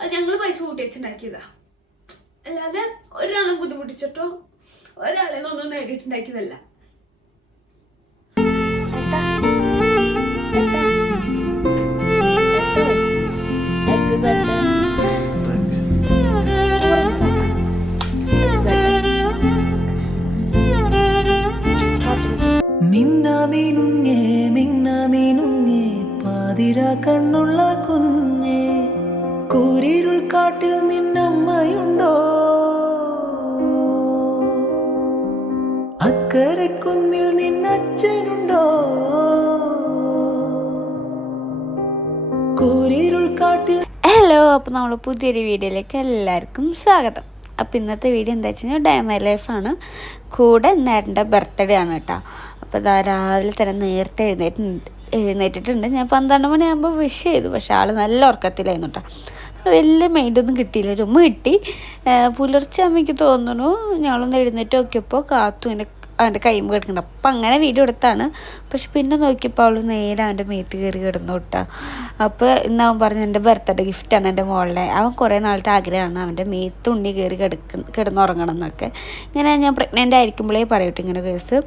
അത് ഞങ്ങൾ പൈസ കൂട്ടി വെച്ചുണ്ടാക്കിയതാ, അല്ലാതെ ഒരാളും ബുദ്ധിമുട്ടിച്ചിട്ടോ ഒരാളെ ഒന്നും നേടിയിട്ടുണ്ടാക്കിയതല്ല. മിന്നാമീനുങ്ങേ മിന്നാമീനുങ്ങേ പാതിരാ കണ്ണുള്ള കുഞ്ഞേ, കൂരിരുൾ കാട്ടിൽ നിന്നമ്മയുണ്ടോ, അക്കരെ കുന്നിൽ നിന്നച്ഛനുണ്ടോ, കൂരിരുൾ കാട്ടിൽ. ഹലോ, അപ്പോൾ നമ്മൾ പുതിയൊരു വീഡിയോയിലേക്ക് എല്ലാവർക്കും സ്വാഗതം. അപ്പോൾ ഇന്നത്തെ വീഡിയോ എന്താ വെച്ച് കഴിഞ്ഞാൽ ഡേ മൈ ലൈഫാണ്. കൂടെ നേരൻ്റെ ബർത്ത്ഡേ ആണ് കേട്ടോ. അപ്പോൾ ഇതാ രാവിലെ തന്നെ നേരത്തെ എഴുന്നേറ്റിട്ടുണ്ട്. ഞാൻ 12 മണിയാകുമ്പോൾ വിഷ് ചെയ്തു, പക്ഷെ ആൾ നല്ല ഉറക്കത്തിലായിരുന്നു കേട്ടോ. വലിയ മെയിൻ്റൊന്നും കിട്ടിയില്ല, ഒരു ഉമ്മ കിട്ടി. പുലർച്ചെ അമ്മയ്ക്ക് തോന്നുന്നു ഞങ്ങളൊന്ന് എഴുന്നേറ്റ് നോക്കിയപ്പോൾ കാത്തു ഇങ്ങനെ അവൻ്റെ കൈമ്പ് കിടക്കുന്നുണ്ട്. അപ്പം അങ്ങനെ വീഡിയോ എടുത്താണ്. പക്ഷെ പിന്നെ നോക്കിയപ്പോൾ അവൾ നേരെ അവൻ്റെ മേത്ത് കയറി കിടന്നു കേട്ടോ. അപ്പോൾ ഇന്ന് അവൻ പറഞ്ഞു എൻ്റെ ബർത്ത്ഡേ ഗിഫ്റ്റാണ് എൻ്റെ മോളുടെ. അവൻ കുറേ നാളത്തെ ആഗ്രഹമാണ് അവൻ്റെ മേത്ത് ഉണ്ണി കയറി കിടന്നുറങ്ങണം എന്നൊക്കെ. ഇങ്ങനെ ഞാൻ പ്രഗ്നൻ്റ് ആയിരിക്കുമ്പോഴേ പറയട്ടെ ഇങ്ങനെ കേസ്.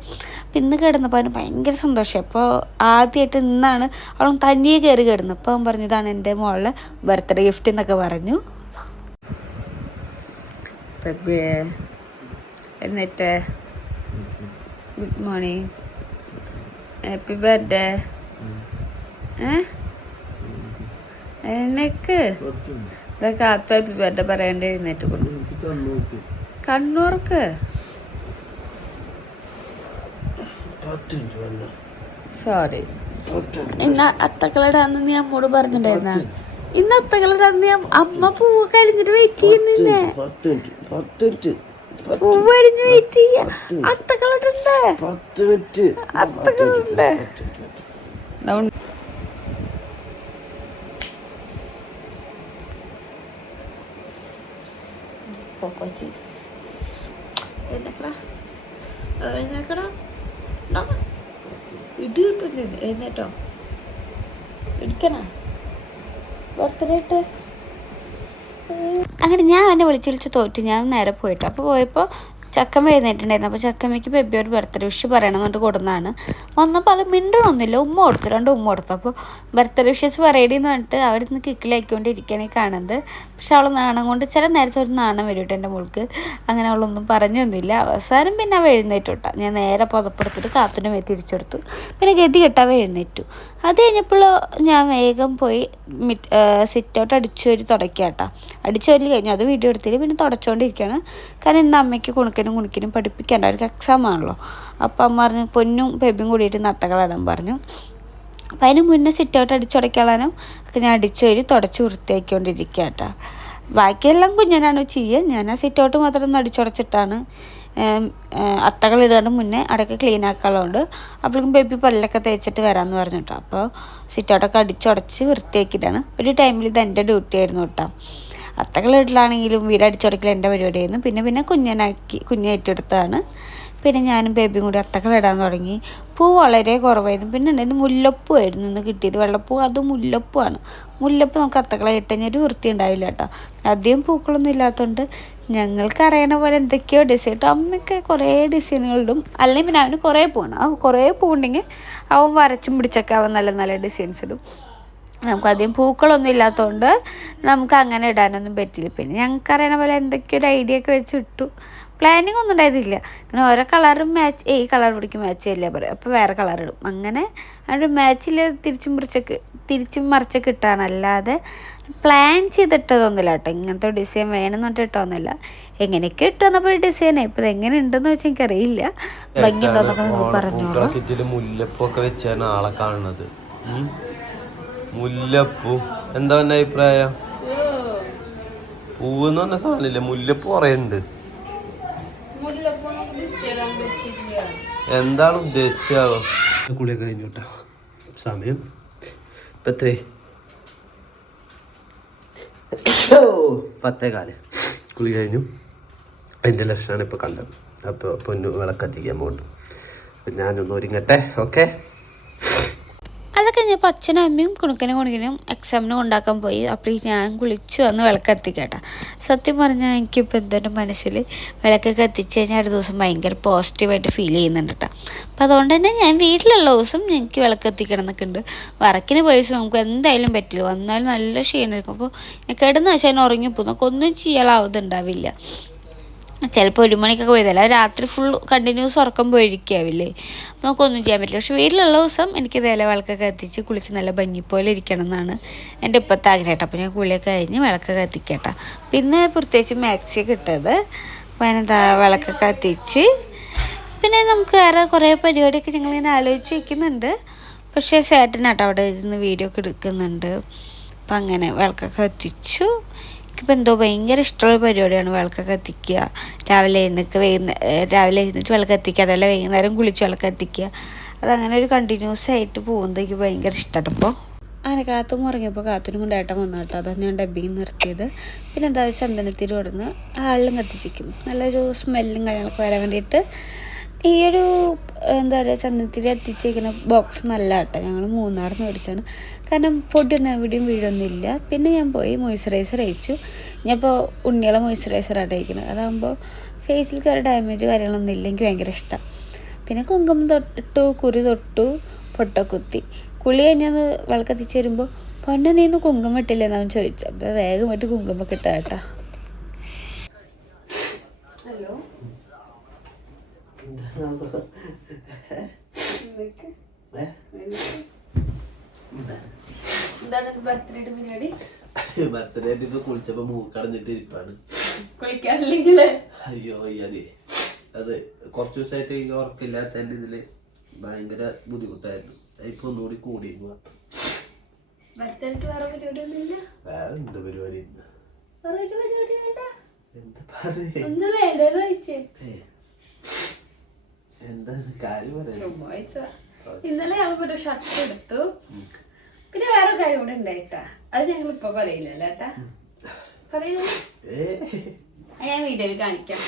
അപ്പം ഇന്ന് കിടന്നപ്പോൾ അവന് ഭയങ്കര സന്തോഷം. അപ്പോൾ ആദ്യമായിട്ട് ഇന്നാണ് അവൾ തനിയെ കയറി കിടന്നു. അപ്പോൾ അവൻ പറഞ്ഞു ഇതാണ് എൻ്റെ മോളുടെ ബർത്ത്ഡേ ഗിഫ്റ്റ് എന്നൊക്കെ പറഞ്ഞു. എന്നിട്ട് ഗുഡ് മോർണിംഗ്, ഹാപ്പി ബർത്ത്ഡേ. എനിക്ക് ഇതൊക്കെ ആത്ത ഹാപ്പി ബർത്ത്ഡേ പറയേണ്ടി എഴുന്നേറ്റ് കണ്ണൂർക്ക്. സോറി, ഇന്ന് അത്തക്കളിടാന്ന് നീ അമ്മോട് പറഞ്ഞിട്ടുണ്ടായിരുന്ന? ഇന്ന് അത്തക്കളിടാന്ന് നീ അമ്മ പൂവ് കഴിഞ്ഞിട്ട് വെയിറ്റ് ചെയ്യുന്നില്ലേ? പൂവ് കഴിഞ്ഞ് വെയിറ്റ് ചെയ്യാ. അത്തക്കളിട്ടുണ്ട്, അത്തക്കളുണ്ട്. ഇടി കിട്ടുന്നു. എഴുന്നേറ്റോ, ഇടിക്കണോ ബർത്ത്ഡേ ഇട്ട്? അങ്ങനെ ഞാൻ അവനെ വിളിച്ച് തോറ്റ് ഞാൻ നേരെ പോയിട്ട്. അപ്പോൾ പോയപ്പോൾ ചക്കമ്മ എഴുന്നേറ്റുണ്ടായിരുന്നു. അപ്പോൾ ചക്കമ്മയ്ക്ക് ബേബിയോട് ബർത്ത്ഡേ വിഷ് പറയണം എന്നിട്ട് കൊടുന്നതാണ്. വന്നപ്പോൾ അത് മിണ്ടണമൊന്നുമില്ല, ഉമ്മ കൊടുത്തു, 2 ഉമ്മ കൊടുത്തു. അപ്പോൾ ബർത്ത്ഡേ വിഷസ് പറയടിയെന്ന് പറഞ്ഞിട്ട് അവിടെ നിന്ന് കിക്കിലാക്കിക്കൊണ്ടിരിക്കുകയാണ് ഈ കാണുന്നത്. പക്ഷെ അവൾ നാണം കൊണ്ട് ചില നേരത്തെ ഒരു നാണം വരും കേട്ടോ എൻ്റെ മോൾക്ക്. അങ്ങനെ അവളൊന്നും പറഞ്ഞൊന്നുമില്ല. അവസാനം പിന്നെ അവൾ എഴുന്നേറ്റു കേട്ടോ. ഞാൻ നേരെ പുതപ്പെടുത്തിട്ട് കാത്തിൻ്റെ മേൽ തിരിച്ചു കൊടുത്തു. പിന്നെ ഗതി കെട്ടാവ എഴുന്നേറ്റു. അത് കഴിഞ്ഞപ്പോൾ ഞാൻ വേഗം പോയി സിറ്റ് ഔട്ട് അടിച്ചുവരി തുടക്കുക കേട്ടോ. അടിച്ചുവരി കഴിഞ്ഞു, അത് വീഡിയോ എടുത്തിട്ട് പിന്നെ തുടച്ചുകൊണ്ടിരിക്കുകയാണ്. കാരണം ഇന്ന് അമ്മയ്ക്ക് കുണിക്കനും പഠിപ്പിക്കേണ്ട, അവർക്ക് എക്സാം ആണല്ലോ. അപ്പം അമ്മ പറഞ്ഞു പൊന്നും ബേബിയും കൂടിയിട്ട് നത്തകളിടാൻ പറഞ്ഞു. അപ്പം അതിന് മുന്നേ സിറ്റ് ഔട്ട് അടിച്ചുടയ്ക്കാനും ഒക്കെ ഞാൻ അടിച്ചുവരി തുടച്ച് വൃത്തിയാക്കിക്കൊണ്ടിരിക്കുക കേട്ടോ. ബാക്കിയെല്ലാം കുഞ്ഞനാണ് ചെയ്യുക. ഞാൻ ആ സിറ്റ് ഔട്ട് മാത്രം ഒന്ന് അടിച്ചുടച്ചിട്ടാണ് അത്തകളിടാണ്ട് മുന്നേ അടക്ക ക്ലീൻ ആക്കാനുള്ളതുകൊണ്ട്. അപ്പോഴേക്കും ബേബി പല്ലൊക്കെ തേച്ചിട്ട് വരാമെന്ന് പറഞ്ഞു കേട്ടോ. അപ്പോൾ സിറ്റ് ഔട്ടൊക്കെ അടിച്ചുടച്ച് വൃത്തിയാക്കിയിട്ടാണ്. ഒരു ടൈമിൽ ഇത് എൻ്റെ ഡ്യൂട്ടി ആയിരുന്നു കേട്ടോ. അത്തകളിടലാണെങ്കിലും വീട് അടിച്ചുടക്കൽ എൻ്റെ പരിപാടിയായിരുന്നു. പിന്നെ കുഞ്ഞ് ഏറ്റെടുത്തതാണ്. പിന്നെ ഞാനും ബേബിയും കൂടി അത്തകളിടാൻ തുടങ്ങി. പൂ വളരെ കുറവായിരുന്നു. പിന്നെ ഉണ്ടായിരുന്നു മുല്ലപ്പൂ ആയിരുന്നു ഇന്ന് കിട്ടിയത്, വെള്ളപ്പൂ. അതും മുല്ലപ്പൂവാണ്. മുല്ലപ്പൂ നമുക്ക് അത്തകളെ ഇട്ട് കഴിഞ്ഞാൽ ഒരു വൃത്തി ഉണ്ടാവില്ല കേട്ടോ. അധികം പൂക്കളൊന്നും ഇല്ലാത്തതുകൊണ്ട് ഞങ്ങൾക്ക് അറിയണ പോലെ എന്തൊക്കെയോ ഡിസൈൻ ഇട്ടു. അമ്മയ്ക്ക് കുറേ ഡിസൈനുകളിടും. അല്ലെങ്കിൽ പിന്നെ അവന് കുറേ പൂവാണ്. കുറേ പൂവുണ്ടെങ്കിൽ അവൻ വരച്ചും പിടിച്ചൊക്കെ അവൻ നല്ല നല്ല ഡിസൈൻസ് ഇടും. നമുക്കധികം പൂക്കളൊന്നും ഇല്ലാത്തതുകൊണ്ട് നമുക്ക് അങ്ങനെ ഇടാനൊന്നും പറ്റില്ല. പിന്നെ ഞങ്ങൾക്ക് അറിയണ പോലെ എന്തൊക്കെയോ ഒരു ഐഡിയ ഒക്കെ വെച്ച് ഇട്ടു. പ്ലാനിങ് ഒന്നും ഉണ്ടായിരുന്നില്ല. അങ്ങനെ ഓരോ കളറും മാച്ച്, ഈ കളർ പിടിക്കും മാച്ച് ചെയ്യില്ല പറയും. അപ്പോൾ വേറെ കളർ ഇടും. അങ്ങനെ അത് മാച്ചിൽ തിരിച്ചും മറിച്ചൊക്കെ ഇട്ടാണ്. അല്ലാതെ പ്ലാൻ ചെയ്തിട്ടതൊന്നുമില്ല കേട്ടോ. ഇങ്ങനത്തെ ഡിസൈൻ വേണമെന്ന് പറഞ്ഞിട്ട് ഇട്ടൊന്നുമില്ല. എങ്ങനെയൊക്കെ ഇട്ട് വന്നപ്പോൾ ഒരു ഡിസൈനായി. ഇപ്പോൾ എങ്ങനെ ഉണ്ടെന്ന് വെച്ചാൽ എനിക്കറിയില്ല. ഭംഗിയുണ്ടോന്നൊക്കെ നിങ്ങൾ പറഞ്ഞോളൂ. മുല്ലപ്പൊക്കെ വെച്ചാണ് ആളെ കാണുന്നത്. മുല്ലപ്പൂ എന്താ എൻ്റെ അഭിപ്രായം? പൂവെന്ന് പറഞ്ഞ സാധനമില്ല, മുല്ലപ്പൂ കുറേയുണ്ട്. എന്താണ് ഉദ്ദേശിച്ചാവോ? കുളിയൊക്കെ കഴിഞ്ഞു കേട്ടോ. സമയം ഇപ്പം എത്രേ? 10:15. കുളി കഴിഞ്ഞു. അതിൻ്റെ ലക്ഷണമാണ് ഇപ്പോൾ കണ്ടത്. അപ്പോൾ പൊന്നു വിളക്കത്തിക്കാൻ പോകുന്നു. അപ്പം ഞാനൊന്ന് ഒരുങ്ങട്ടെ. ഓക്കെ. കഴിഞ്ഞപ്പോൾ അപ്പോൾ അച്ഛനും അമ്മയും കുണുക്കനും എക്സാമിന് കൊണ്ടാക്കാൻ പോയി. അപ്പോൾ ഞാൻ കുളിച്ച് വന്ന് വിളക്ക് കത്തിക്കട്ടെ. സത്യം പറഞ്ഞാൽ എനിക്കിപ്പോൾ എൻ്റെ മനസ്സിൽ വിളക്ക് കത്തിച്ച് കഴിഞ്ഞാൽ അടുത്ത ദിവസം ഭയങ്കര പോസിറ്റീവായിട്ട് ഫീൽ ചെയ്യുന്നുണ്ട് കേട്ടോ. അപ്പോൾ അതുകൊണ്ട് തന്നെ ഞാൻ വീട്ടിലുള്ള ദിവസം എനിക്ക് വിളക്ക് കത്തിക്കണം എന്നൊക്കെ ഉണ്ട്. വർക്കിന് പോയ ദിവസം നമുക്ക് എന്തായാലും പറ്റില്ല, വന്നാലും നല്ല ക്ഷീണമായിരിക്കും. അപ്പോൾ ഞാൻ കിടന്ന് വെച്ചാൽ ഉറങ്ങിപ്പോകും, നമുക്ക് ഒന്നും ചെയ്യാനാവുന്നുണ്ടാവില്ല. ചിലപ്പോൾ 1 മണിക്കൊക്കെ പോയതല്ല, രാത്രി ഫുൾ കണ്ടിന്യൂസ് ഉറക്കം പോയിരിക്കാവില്ലേ, അപ്പോൾ നമുക്കൊന്നും ചെയ്യാൻ പറ്റില്ല. പക്ഷെ വീട്ടിലുള്ള ദിവസം എനിക്ക് ഇതേപോലെ വിളക്കൊക്കെ കത്തിച്ച് കുളിച്ച് നല്ല ഭംഗി പോലെ ഇരിക്കണം എന്നാണ് എൻ്റെ ഇപ്പോഴത്തെ ആഗ്രഹം കേട്ടോ. അപ്പോൾ ഞാൻ കുളിയൊക്കെ കഴിഞ്ഞ് വിളക്കൊക്കെ കത്തിക്കട്ടോ. പിന്നെ പ്രത്യേകിച്ച് മാക്സിയൊക്കെ ഇട്ടത്. അപ്പോൾ അതിനെന്താ വിളക്കൊക്കെ കത്തിച്ച് പിന്നെ നമുക്ക് വേറെ കുറേ പരിപാടിയൊക്കെ ഞങ്ങളിങ്ങനെ ആലോചിച്ച് വയ്ക്കുന്നുണ്ട്. പക്ഷേ ചേട്ടനാട്ടോ അവിടെ ഇരുന്ന് വീഡിയോ ഒക്കെ എടുക്കുന്നുണ്ട്. അപ്പം അങ്ങനെ വിളക്കൊക്കെ കത്തിച്ചു. എനിക്കിപ്പോൾ എന്തോ ഭയങ്കര ഇഷ്ടമുള്ള പരിപാടിയാണ് വിളക്കൊക്കെ കത്തിക്കുക. രാവിലെ എഴുന്നേറ്റ് വിളക്ക് കത്തിക്കുക, അതല്ല വൈകുന്നേരം കുളിച്ച് വിളക്ക് കത്തിക്കുക. അതങ്ങനെ ഒരു കണ്ടിന്യൂസ് ആയിട്ട് പോകുന്നത് എനിക്ക് ഭയങ്കര ഇഷ്ടമാണ്. ഇപ്പോൾ അങ്ങനെ കാത്തും ഉറങ്ങിയപ്പോൾ കാത്തിനും കൊണ്ട് ഏട്ടൻ വന്നു കേട്ടോ. അതാണ് ഞാൻ ഡബ്ബിങ് നിർത്തിയത്. പിന്നെ എന്താ ചന്ദനത്തിരി കൊടുന്ന് ഹാളിലും കത്തിച്ചിരിക്കും, നല്ലൊരു സ്മെല്ലും കാര്യങ്ങളൊക്കെ വരാൻ വേണ്ടിയിട്ട്. ഈ ഒരു എന്താ പറയുക ചന്ദനത്തിരി എത്തിച്ചിരിക്കുന്ന ബോക്സ് നല്ല കേട്ടോ, ഞങ്ങൾ മൂന്നാറിന് മേടിച്ചാണ്. കാരണം പൊടിയൊന്നും എവിടെയും വീഴൊന്നുമില്ല. പിന്നെ ഞാൻ പോയി മോയ്സ്ചറൈസർ അയച്ചു. ഞാനിപ്പോൾ ഉണ്ണികളെ മോയ്സ്ചറൈസറായിട്ട് അയക്കുന്നത്. അതാകുമ്പോൾ ഫേസിൽ കയറി ഡാമേജ് കാര്യങ്ങളൊന്നും ഇല്ല, എനിക്ക് ഭയങ്കര ഇഷ്ടം. പിന്നെ കുങ്കുമം തൊട്ടു, കുറി തൊട്ടു, പൊട്ടക്കുത്തി. കുളി കഴിഞ്ഞത് വിളക്കത്തിച്ച് വരുമ്പോൾ പൊന്നെ നീ ഇന്ന് കുങ്കുമം ഇട്ടില്ല എന്നാണ് ചോദിച്ചത്. അപ്പോൾ വേഗം പോയിട്ട് കുങ്കുമൊക്കെ ഇട്ടാ കേട്ടോ. ഹലോ, എന്താണ് ബർത്ത്ഡേ പരിപാടി? ബർത്ത്ഡേ ഇപ്പൊ കുളിച്ചപ്പോ മൂക്കടഞ്ഞിട്ട് ഇരിപ്പാണ്. കുളിക്കാറില്ലെങ്കില് അയ്യോ അയ്യാലേ, അത് കുറച്ച് ദിവസമായിട്ട് എനിക്ക് ഉറക്കില്ലാത്തതിന്റെ ഇതില് ഭയങ്കര ബുദ്ധിമുട്ടായിരുന്നു. ഇപ്പൊ ഒന്നുകൂടി കൂടി മാത്രം. ബർത്ത്ഡേ വേറെ പരിപാടി ഒന്നുമില്ല? വേറെ എന്ത് പരിപാടി? വേറെ ഒരു പരിപാടി വേണ്ട? എന്താ പറയാ, ഒന്നും വേണ്ടെന്ന് ചോദിച്ചേ. എന്താണ് കാര്യം പറയാ? ഇന്നലെ ഞങ്ങൾക്ക് ഒരു ഷർട്ട് എടുത്തു. പിന്നെ വേറെ കാര്യം കൂടെ ഉണ്ടായിട്ടാ, അത് ഞങ്ങൾ ഇപ്പൊ പറയില്ലല്ലോ ഏട്ടാ. പറയൂ, ഞാൻ വീഡിയോയിൽ കാണിക്കാം.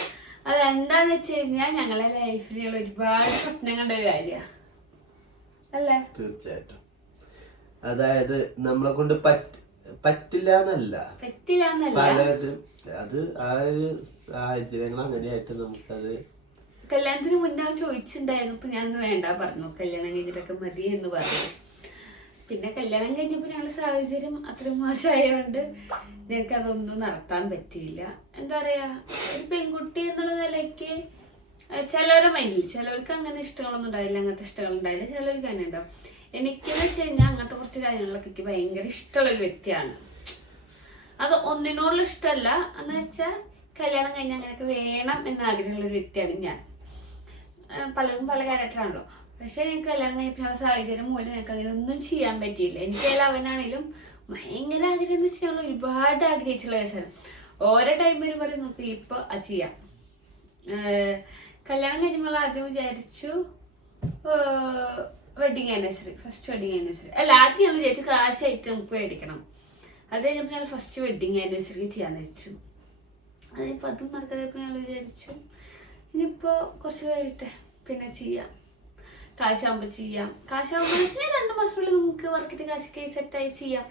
അതെന്താന്ന് വെച്ച് കഴിഞ്ഞാൽ ഞങ്ങളെ ലൈഫിൽ ഞങ്ങൾ ഒരുപാട് സ്വപ്നം കണ്ട ഒരു കാര്യ അല്ലേ? തീർച്ചയായിട്ടും. അതായത് നമ്മളെ കൊണ്ട് പറ്റില്ല എന്നല്ല, പലരും അത് ആ ഒരു സാഹചര്യങ്ങൾ അങ്ങനെയായിട്ട് നമുക്കത്. കല്യാണത്തിന് മുന്നേ ചോദിച്ചിട്ടുണ്ടായിരുന്നു. ഇപ്പൊ ഞാൻ വേണ്ട പറഞ്ഞു, കല്യാണം കഴിഞ്ഞിട്ടൊക്കെ മതി എന്ന് പറഞ്ഞു. പിന്നെ കല്യാണം കഴിഞ്ഞപ്പോൾ ഞങ്ങളുടെ സാഹചര്യം അത്ര മോശമായതുകൊണ്ട് ഞങ്ങൾക്ക് അതൊന്നും നടത്താൻ പറ്റിയില്ല. എന്താ പറയാ, ഒരു പെൺകുട്ടി എന്നുള്ള നിലയ്ക്ക് ചിലവരുടെ മൈൻഡിൽ ചിലവർക്ക് അങ്ങനെ ഇഷ്ടങ്ങളൊന്നും ഉണ്ടാവില്ല, അങ്ങനത്തെ ഇഷ്ടങ്ങൾ ഉണ്ടാവില്ല. ചിലവർക്ക് അങ്ങനെ ഉണ്ടാവും. എനിക്കെന്ന് വെച്ച് കഴിഞ്ഞാൽ അങ്ങനത്തെ കുറച്ച് കാര്യങ്ങളൊക്കെ എനിക്ക് ഭയങ്കര ഇഷ്ടമുള്ളൊരു വ്യക്തിയാണ്. അത് ഒന്നിനോടുള്ള ഇഷ്ടമല്ല, എന്ന് വെച്ചാൽ കല്യാണം കഴിഞ്ഞാൽ അങ്ങനെയൊക്കെ വേണം എന്ന് ആഗ്രഹമുള്ളൊരു വ്യക്തിയാണ് ഞാൻ. പലരും പല ക്യാരക്ടറാണല്ലോ. പക്ഷെ എനിക്ക് കല്യാണം കഴിഞ്ഞപ്പോൾ സാഹചര്യം മൂലം എനിക്ക് അങ്ങനെ ഒന്നും ചെയ്യാൻ പറ്റിയില്ല. എനിക്കതിൽ അവനാണെങ്കിലും ഭയങ്കര ആഗ്രഹം എന്ന് വെച്ചാൽ ഒരുപാട് ആഗ്രഹിച്ചുള്ള ദിവസമാണ്. ഓരോ ടൈം വരെ പറയും നോക്കി ഇപ്പൊ അത് ചെയ്യാം. കല്യാണം കഴിഞ്ഞപ്പോൾ ആദ്യം വിചാരിച്ചു wedding anniversary, first wedding anniversary അല്ല, ആദ്യം ഞാൻ വിചാരിച്ചു കാശായിട്ട് നമുക്ക് മേടിക്കണം. അത് കഴിഞ്ഞപ്പോൾ ഞാൻ ഫസ്റ്റ് വെഡിങ് ആനിവേഴ്സറി ചെയ്യാന്ന് വെച്ചു. അതിപ്പോൾ അതും നടക്കാതെപ്പോൾ ഞങ്ങൾ വിചാരിച്ചു ഇനിയിപ്പോൾ കുറച്ച് കഴിഞ്ഞിട്ട് പിന്നെ ചെയ്യാം, കാശാകുമ്പോൾ ചെയ്യാം. കാശാകുമ്പോൾ 2 മാസത്തിനുള്ളിൽ നമുക്ക് വർക്കിട്ട് കാശൊക്കെ സെറ്റായി ചെയ്യാം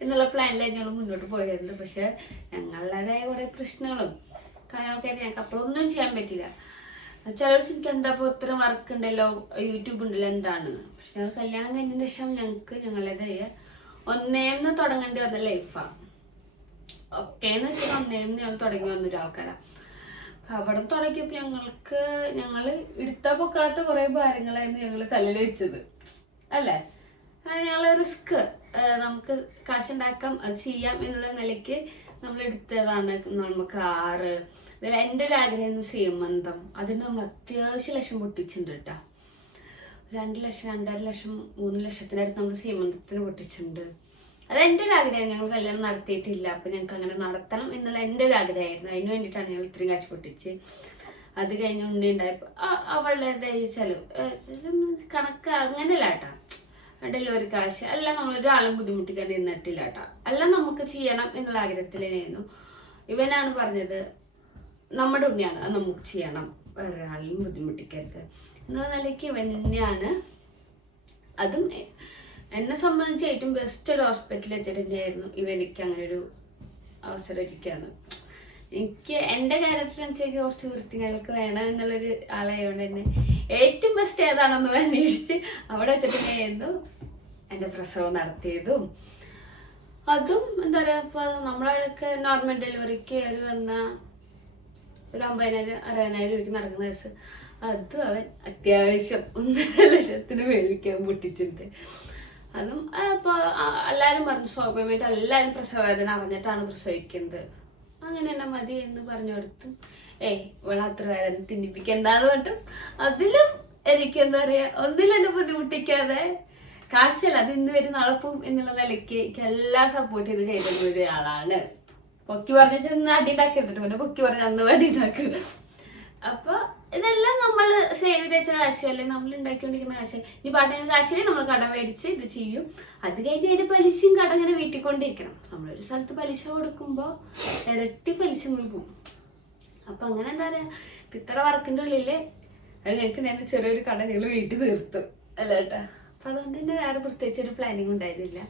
എന്നുള്ള പ്ലാനിലാണ് ഞങ്ങൾ മുന്നോട്ട് പോയിരുന്നത്. പക്ഷെ ഞങ്ങളുടേതായ കുറേ പ്രശ്നങ്ങളും കാര്യങ്ങളൊക്കെ ആയിട്ട് ഞങ്ങൾക്ക് അപ്പോഴൊന്നും ചെയ്യാൻ പറ്റില്ല. ചിലർ എനിക്ക് എന്താ ഇപ്പോൾ ഇത്രയും വർക്ക് ഉണ്ടല്ലോ, യൂട്യൂബ് ഉണ്ടല്ലോ എന്താണ്. പക്ഷെ ഞങ്ങൾ കല്യാണം കഴിഞ്ഞതിന് ശേഷം ഞങ്ങൾക്ക് ഞങ്ങളുടേതായ ഒന്നേന്ന് തുടങ്ങേണ്ടി വന്ന ലൈഫാണ്. ഒക്കേന്ന് വെച്ചാൽ ഒന്നേന്ന് ഞങ്ങൾ തുടങ്ങി വന്നൊരു ആൾക്കാരാണ്. അവിടെ തുടങ്ങിയപ്പോൾ ഞങ്ങൾ എടുത്താ പൊക്കാത്ത കുറേ ഭാരങ്ങളായിരുന്നു ഞങ്ങൾ തലയിൽ വെച്ചത് അല്ലേ. ഞങ്ങൾ റിസ്ക്, നമുക്ക് കാശുണ്ടാക്കാം, അത് ചെയ്യാം എന്നുള്ള നിലയ്ക്ക് നമ്മൾ എടുത്തതാണ്. നമ്മൾ കാറ്, അതിൽ എൻ്റെ ഒരു ആഗ്രഹം സീമന്തം, അതിന് നമ്മൾ അത്യാവശ്യം ലക്ഷം പൊട്ടിച്ചിട്ടുണ്ട് കേട്ടോ. 2 ലക്ഷം, 2.5 ലക്ഷം, 3 ലക്ഷത്തിനടുത്ത് നമ്മൾ സീമന്തത്തിന് പൊട്ടിച്ചിട്ടുണ്ട്. അതെൻ്റെ ഒരു ആഗ്രഹം. ഞങ്ങൾ കല്യാണം നടത്തിയിട്ടില്ല, അപ്പം ഞങ്ങൾക്ക് അങ്ങനെ നടത്തണം എന്നുള്ള എൻ്റെ ഒരു ആഗ്രഹമായിരുന്നു. അതിന് വേണ്ടിയിട്ടാണ് ഞങ്ങൾ ഇത്രയും കാശ് പൊട്ടിച്ച്. അത് കഴിഞ്ഞ് ഉണ്ണി ഉണ്ടായപ്പോൾ അവളുടേതായ ചെലവ് കണക്ക് അങ്ങനെയല്ല കേട്ടോ. ഡെലിവറി കാശ് എല്ലാം നമ്മളൊരാളും ബുദ്ധിമുട്ടിക്കാൻ നിന്നിട്ടില്ല കേട്ടോ. എല്ലാം നമുക്ക് ചെയ്യണം എന്നുള്ള ആഗ്രഹത്തിലായിരുന്നു. ഇവനാണ് പറഞ്ഞത് നമ്മുടെ ഉണ്ണിയാണ്, അത് നമുക്ക് ചെയ്യണം, വേറൊരാളെയും ബുദ്ധിമുട്ടിക്കരുത് എന്നുള്ള നിലയ്ക്ക് ഇവൻ തന്നെയാണ് അതും എന്നെ സംബന്ധിച്ച് ഏറ്റവും ബെസ്റ്റ് ഒരു ഹോസ്പിറ്റലിൽ വെച്ചിട്ട് തന്നെയായിരുന്നു ഇവനിക്ക് അങ്ങനെ ഒരു അവസരം ഇരിക്കുകയാണ്. എനിക്ക് എൻ്റെ ക്യാരക്ടർ അനുസരിച്ച് കുറച്ച് വൃത്തികളൊക്കെ വേണം എന്നുള്ളൊരു ആളായതുകൊണ്ട് തന്നെ ഏറ്റവും ബെസ്റ്റ് ഏതാണെന്ന് അന്വേഷിച്ച് അവിടെ വെച്ചിട്ട് തന്നെയായിരുന്നു എൻ്റെ പ്രസവം നടത്തിയതും. അതും എന്താ പറയുക, ഇപ്പോൾ നമ്മളവിടെയൊക്കെ നോർമൽ ഡെലിവറിക്ക് കയറി വന്ന ഒരു 50,000-60,000 രൂപയ്ക്ക് നടക്കുന്ന കേസ് അതും അവൻ അത്യാവശ്യം 1.5 ലക്ഷത്തിന് മേടിക്കാൻ പൊട്ടിച്ചിട്ടുണ്ട്. അതും ഇപ്പോൾ എല്ലാവരും പറഞ്ഞു സ്വാഭാവികമായിട്ട് എല്ലാവരും പ്രസവവേദന അറിഞ്ഞിട്ടാണ് പ്രസവിക്കുന്നത്, അങ്ങനെ തന്നെ മതി എന്ന് പറഞ്ഞു കൊടുത്തു. ഇവളെ അത്ര വേദന തിന്നിപ്പിക്കണ്ടെന്ന് പറഞ്ഞിട്ടും അതിലും എനിക്ക് എന്താ പറയുക, ഒന്നിലും എന്നെ ബുദ്ധിമുട്ടിക്കാതെ കാശല്ല അത് ഇന്ന് വരും നാളെ പോവും എന്നുള്ള നിലയ്ക്ക് എനിക്ക് എല്ലാം സപ്പോർട്ട് ചെയ്ത് ചെയ്തിരുന്ന ഒരാളാണ്. പൊക്കി പറഞ്ഞ ചെന്ന് അടി ഉണ്ടാക്കി എടുത്തിട്ട് പിന്നെ പൊക്കി പറഞ്ഞ അന്ന് അടി ഉണ്ടാക്കുക. അപ്പൊ ഇതെല്ലാം നമ്മൾ സേവ് ചെയ്ത് വെച്ച കാശ് അല്ലെങ്കിൽ നമ്മൾ ഉണ്ടാക്കിക്കൊണ്ടിരിക്കുന്ന കാശ്. ഈ പാട്ടിന് കാശിനെ നമ്മൾ കടം മേടിച്ച് ഇത് ചെയ്യും. അത് കഴിഞ്ഞ് അതിന്റെ പലിശയും കടം ഇങ്ങനെ വീട്ടിക്കൊണ്ടിരിക്കണം. നമ്മളൊരു സ്ഥലത്ത് പലിശ കൊടുക്കുമ്പോൾ ഇരട്ടി പലിശ നമ്മൾ പോകും. അപ്പൊ അങ്ങനെ എന്താ പറയാ, ഇത്ര വർക്കിന്റെ ഉള്ളില് അത് ഞങ്ങൾക്ക് ഞാൻ ചെറിയൊരു കട ഞങ്ങൾ വീട്ടിൽ തീർത്തു അല്ല കേട്ടാ. അപ്പൊ അതുകൊണ്ട് തന്നെ വേറെ പ്രത്യേകിച്ച് ഒരു പ്ലാനിങ് ഉണ്ടായിരുന്നില്ല.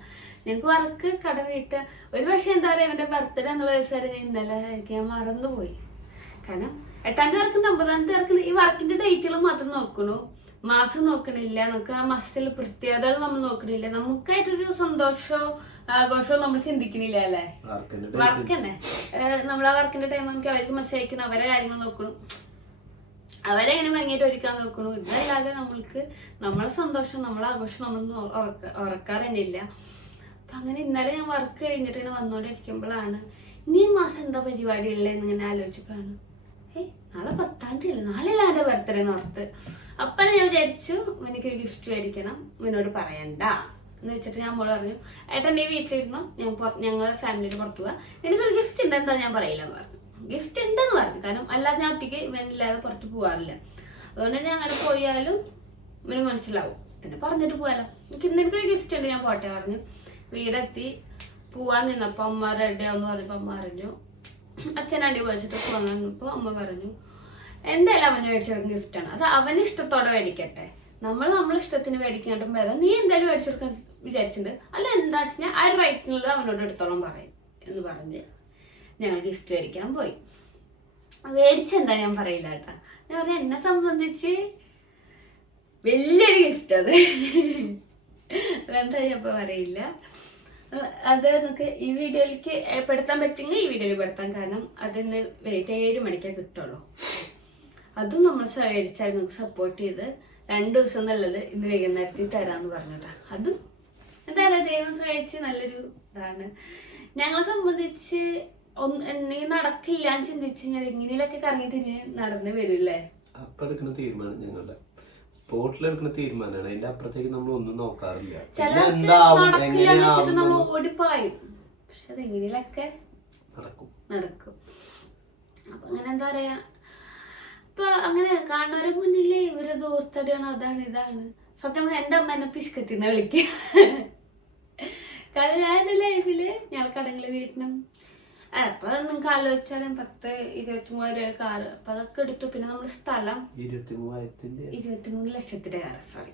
ഞങ്ങൾക്ക് വർക്ക് കട വീട്ട് ഒരു പക്ഷെ എന്താ പറയാ, എന്റെ ബർത്ത്ഡേ എന്നുള്ള ദിവസം ഞാൻ ഇന്നലെ ഞാൻ മറന്നുപോയി. കാരണം 8ാം തീയതി വർക്കുണ്ട്, 9ാം തീയതി വർക്കുണ്ട്. ഈ വർക്കിന്റെ ഡേറ്റുകൾ മാത്രം നോക്കണു, മാസം നോക്കണില്ല. നമുക്ക് ആ മാസത്തിലെ പ്രത്യേകതകൾ നമ്മൾ നോക്കണില്ല. നമുക്കായിട്ടൊരു സന്തോഷമോ ആഘോഷമോ നമ്മൾ ചിന്തിക്കണില്ല അല്ലേ. വർക്ക് തന്നെ നമ്മൾ ആ വർക്കിന്റെ ടൈം നമുക്ക് അവർക്ക് മെസ്സേജ് അയക്കണം, അവരെ കാര്യങ്ങൾ നോക്കണം, അവരെ എങ്ങനെ ഭംഗിയായിട്ട് ഒരുക്കാൻ നോക്കണു. ഇതല്ലാതെ നമ്മൾക്ക് നമ്മളെ സന്തോഷം നമ്മളെ ആഘോഷം നമ്മളൊന്നും ഉറക്കാറ് തന്നെ ഇല്ല. അപ്പൊ അങ്ങനെ ഇന്നലെ ഞാൻ വർക്ക് കഴിഞ്ഞിട്ട് ഇങ്ങനെ വന്നോണ്ടിരിക്കുമ്പോഴാണ് ഇനി ഈ മാസം എന്താ പരിപാടി ഉള്ളതെന്ന് ഇങ്ങനെ ആലോചിച്ചപ്പോഴാണ് നാളെ 10ാം തീയതി അല്ലേ, നാളെയല്ല എൻ്റെ ബർത്ത്ഡേ എന്ന് ഓർത്ത്. അപ്പം ഞാൻ വിചാരിച്ചു എനിക്കൊരു ഗിഫ്റ്റ് മേടിക്കണം, ഇവനോട് പറയണ്ട എന്ന് വെച്ചിട്ട് ഞാൻ മോള് പറഞ്ഞു, ഏട്ടൻ നീ വീട്ടിലിരുന്നോ, ഞങ്ങൾ ഫാമിലിയിൽ പുറത്തു പോവാ, നിനക്കൊരു ഗിഫ്റ്റ് ഉണ്ട് എന്താ ഞാൻ പറയില്ല എന്ന് പറഞ്ഞു. ഗിഫ്റ്റ് ഉണ്ടെന്ന് പറഞ്ഞു, കാരണം അല്ലാതെ ഞാൻ ഒറ്റയ്ക്ക് ഇവനില്ലാതെ പുറത്ത് പോകാറില്ല. അതുകൊണ്ട് തന്നെ അങ്ങനെ പോയാലും ഇവന് മനസ്സിലാവും, പിന്നെ പറഞ്ഞിട്ട് പോകാലോ, നിനക്കൊരു ഗിഫ്റ്റ് ഉണ്ട് ഞാൻ പോട്ടെ പറഞ്ഞു. വീടെത്തി പോവാൻ നിന്നപ്പോൾ അമ്മ റെഡി ആവുമെന്ന് പറഞ്ഞപ്പോൾ അമ്മ പറഞ്ഞു, അച്ഛൻ അടി പോയിച്ചിട്ട് പോകാൻ നിന്നപ്പോൾ അമ്മ പറഞ്ഞു എന്തായാലും അവന് മേടിച്ചെടുക്കുന്ന ഗിഫ്റ്റാണ്, അത് അവന് ഇഷ്ടത്തോടെ മേടിക്കട്ടെ, നമ്മൾ ഇഷ്ടത്തിന് മേടിക്കാണ്ടും വേറെ നീ എന്തായാലും മേടിച്ചെടുക്കാൻ വിചാരിച്ചിട്ടുണ്ട്, അല്ല എന്താ വെച്ചാൽ ആ റൈറ്റിനുള്ളത് അവനോട് എടുത്തോളം പറയും എന്ന് പറഞ്ഞ് ഞങ്ങൾ ഗിഫ്റ്റ് മേടിക്കാൻ പോയി. മേടിച്ചെന്താ ഞാൻ പറയില്ല കേട്ടാ. ഞാൻ പറഞ്ഞ എന്നെ സംബന്ധിച്ച് വലിയൊരു ഗിഫ്റ്റ് അത്, അതെന്താ ഞാൻ ഇപ്പൊ പറയില്ല. അത് നമുക്ക് ഈ വീഡിയോയിലേക്ക് പെടുത്താൻ പറ്റുമെങ്കിൽ ഈ വീഡിയോയിൽ പെടുത്താം, കാരണം അതിന്ന് 7 മണിക്കേ കിട്ടുള്ളൂ. അതും നമ്മൾ സഹകരിച്ചാൽ നമുക്ക് സപ്പോർട്ട് ചെയ്ത് 2 ദിവസം എന്നുള്ളത് ഇന്ന് വൈകുന്നേരത്തിൽ തരാമെന്ന് പറഞ്ഞിട്ടാ. അതും എന്താ പറയുക, ദൈവം സഹായിച്ച് നല്ലൊരു ഇതാണ്. ഞങ്ങളെ സംബന്ധിച്ച് നീ നടക്കില്ല എന്ന് ചിന്തിച്ച് ഞാൻ ഇങ്ങനെയൊക്കെ കറങ്ങി തിരിഞ്ഞ് നടന്ന് വരില്ലേ. അപ്പൊ എടുക്കുന്ന തീരുമാനം ഞങ്ങളുടെ സ്പോട്ടിലെടുക്കുന്ന തീരുമാനമാണ്, അതിന്റെ അപ്പുറത്തേക്ക് നമ്മൾ ഒന്നും നോക്കാറില്ല. നമ്മൾ ഓടിപ്പായും, പക്ഷെ അതെങ്ങനെയൊക്കെ നടക്കും. അപ്പൊ അങ്ങനെ എന്താ പറയാ, ഇപ്പൊ അങ്ങനെ കാണുന്നവരെ മുന്നില് ഇവര് ദൂർത്തടിയാണ് അതാണ് ഇതാണ്. സത്യം പറഞ്ഞാൽ എന്റെ അമ്മ എന്നെ പിശുക്കത്തിന്ന് വിളിക്കുക. കാരണം ഞാൻ എന്റെ ലൈഫില് ഞാൻ കടങ്ങള് വീട്ടിനും അപ്പൊ നിങ്ങൾക്ക് ആലോചിച്ചാലും 10-23 കാറ് അപ്പൊ അതൊക്കെ എടുത്തു. പിന്നെ നമ്മള് സ്ഥലം 23 ലക്ഷത്തിന്റെ കാറ്, സോറി.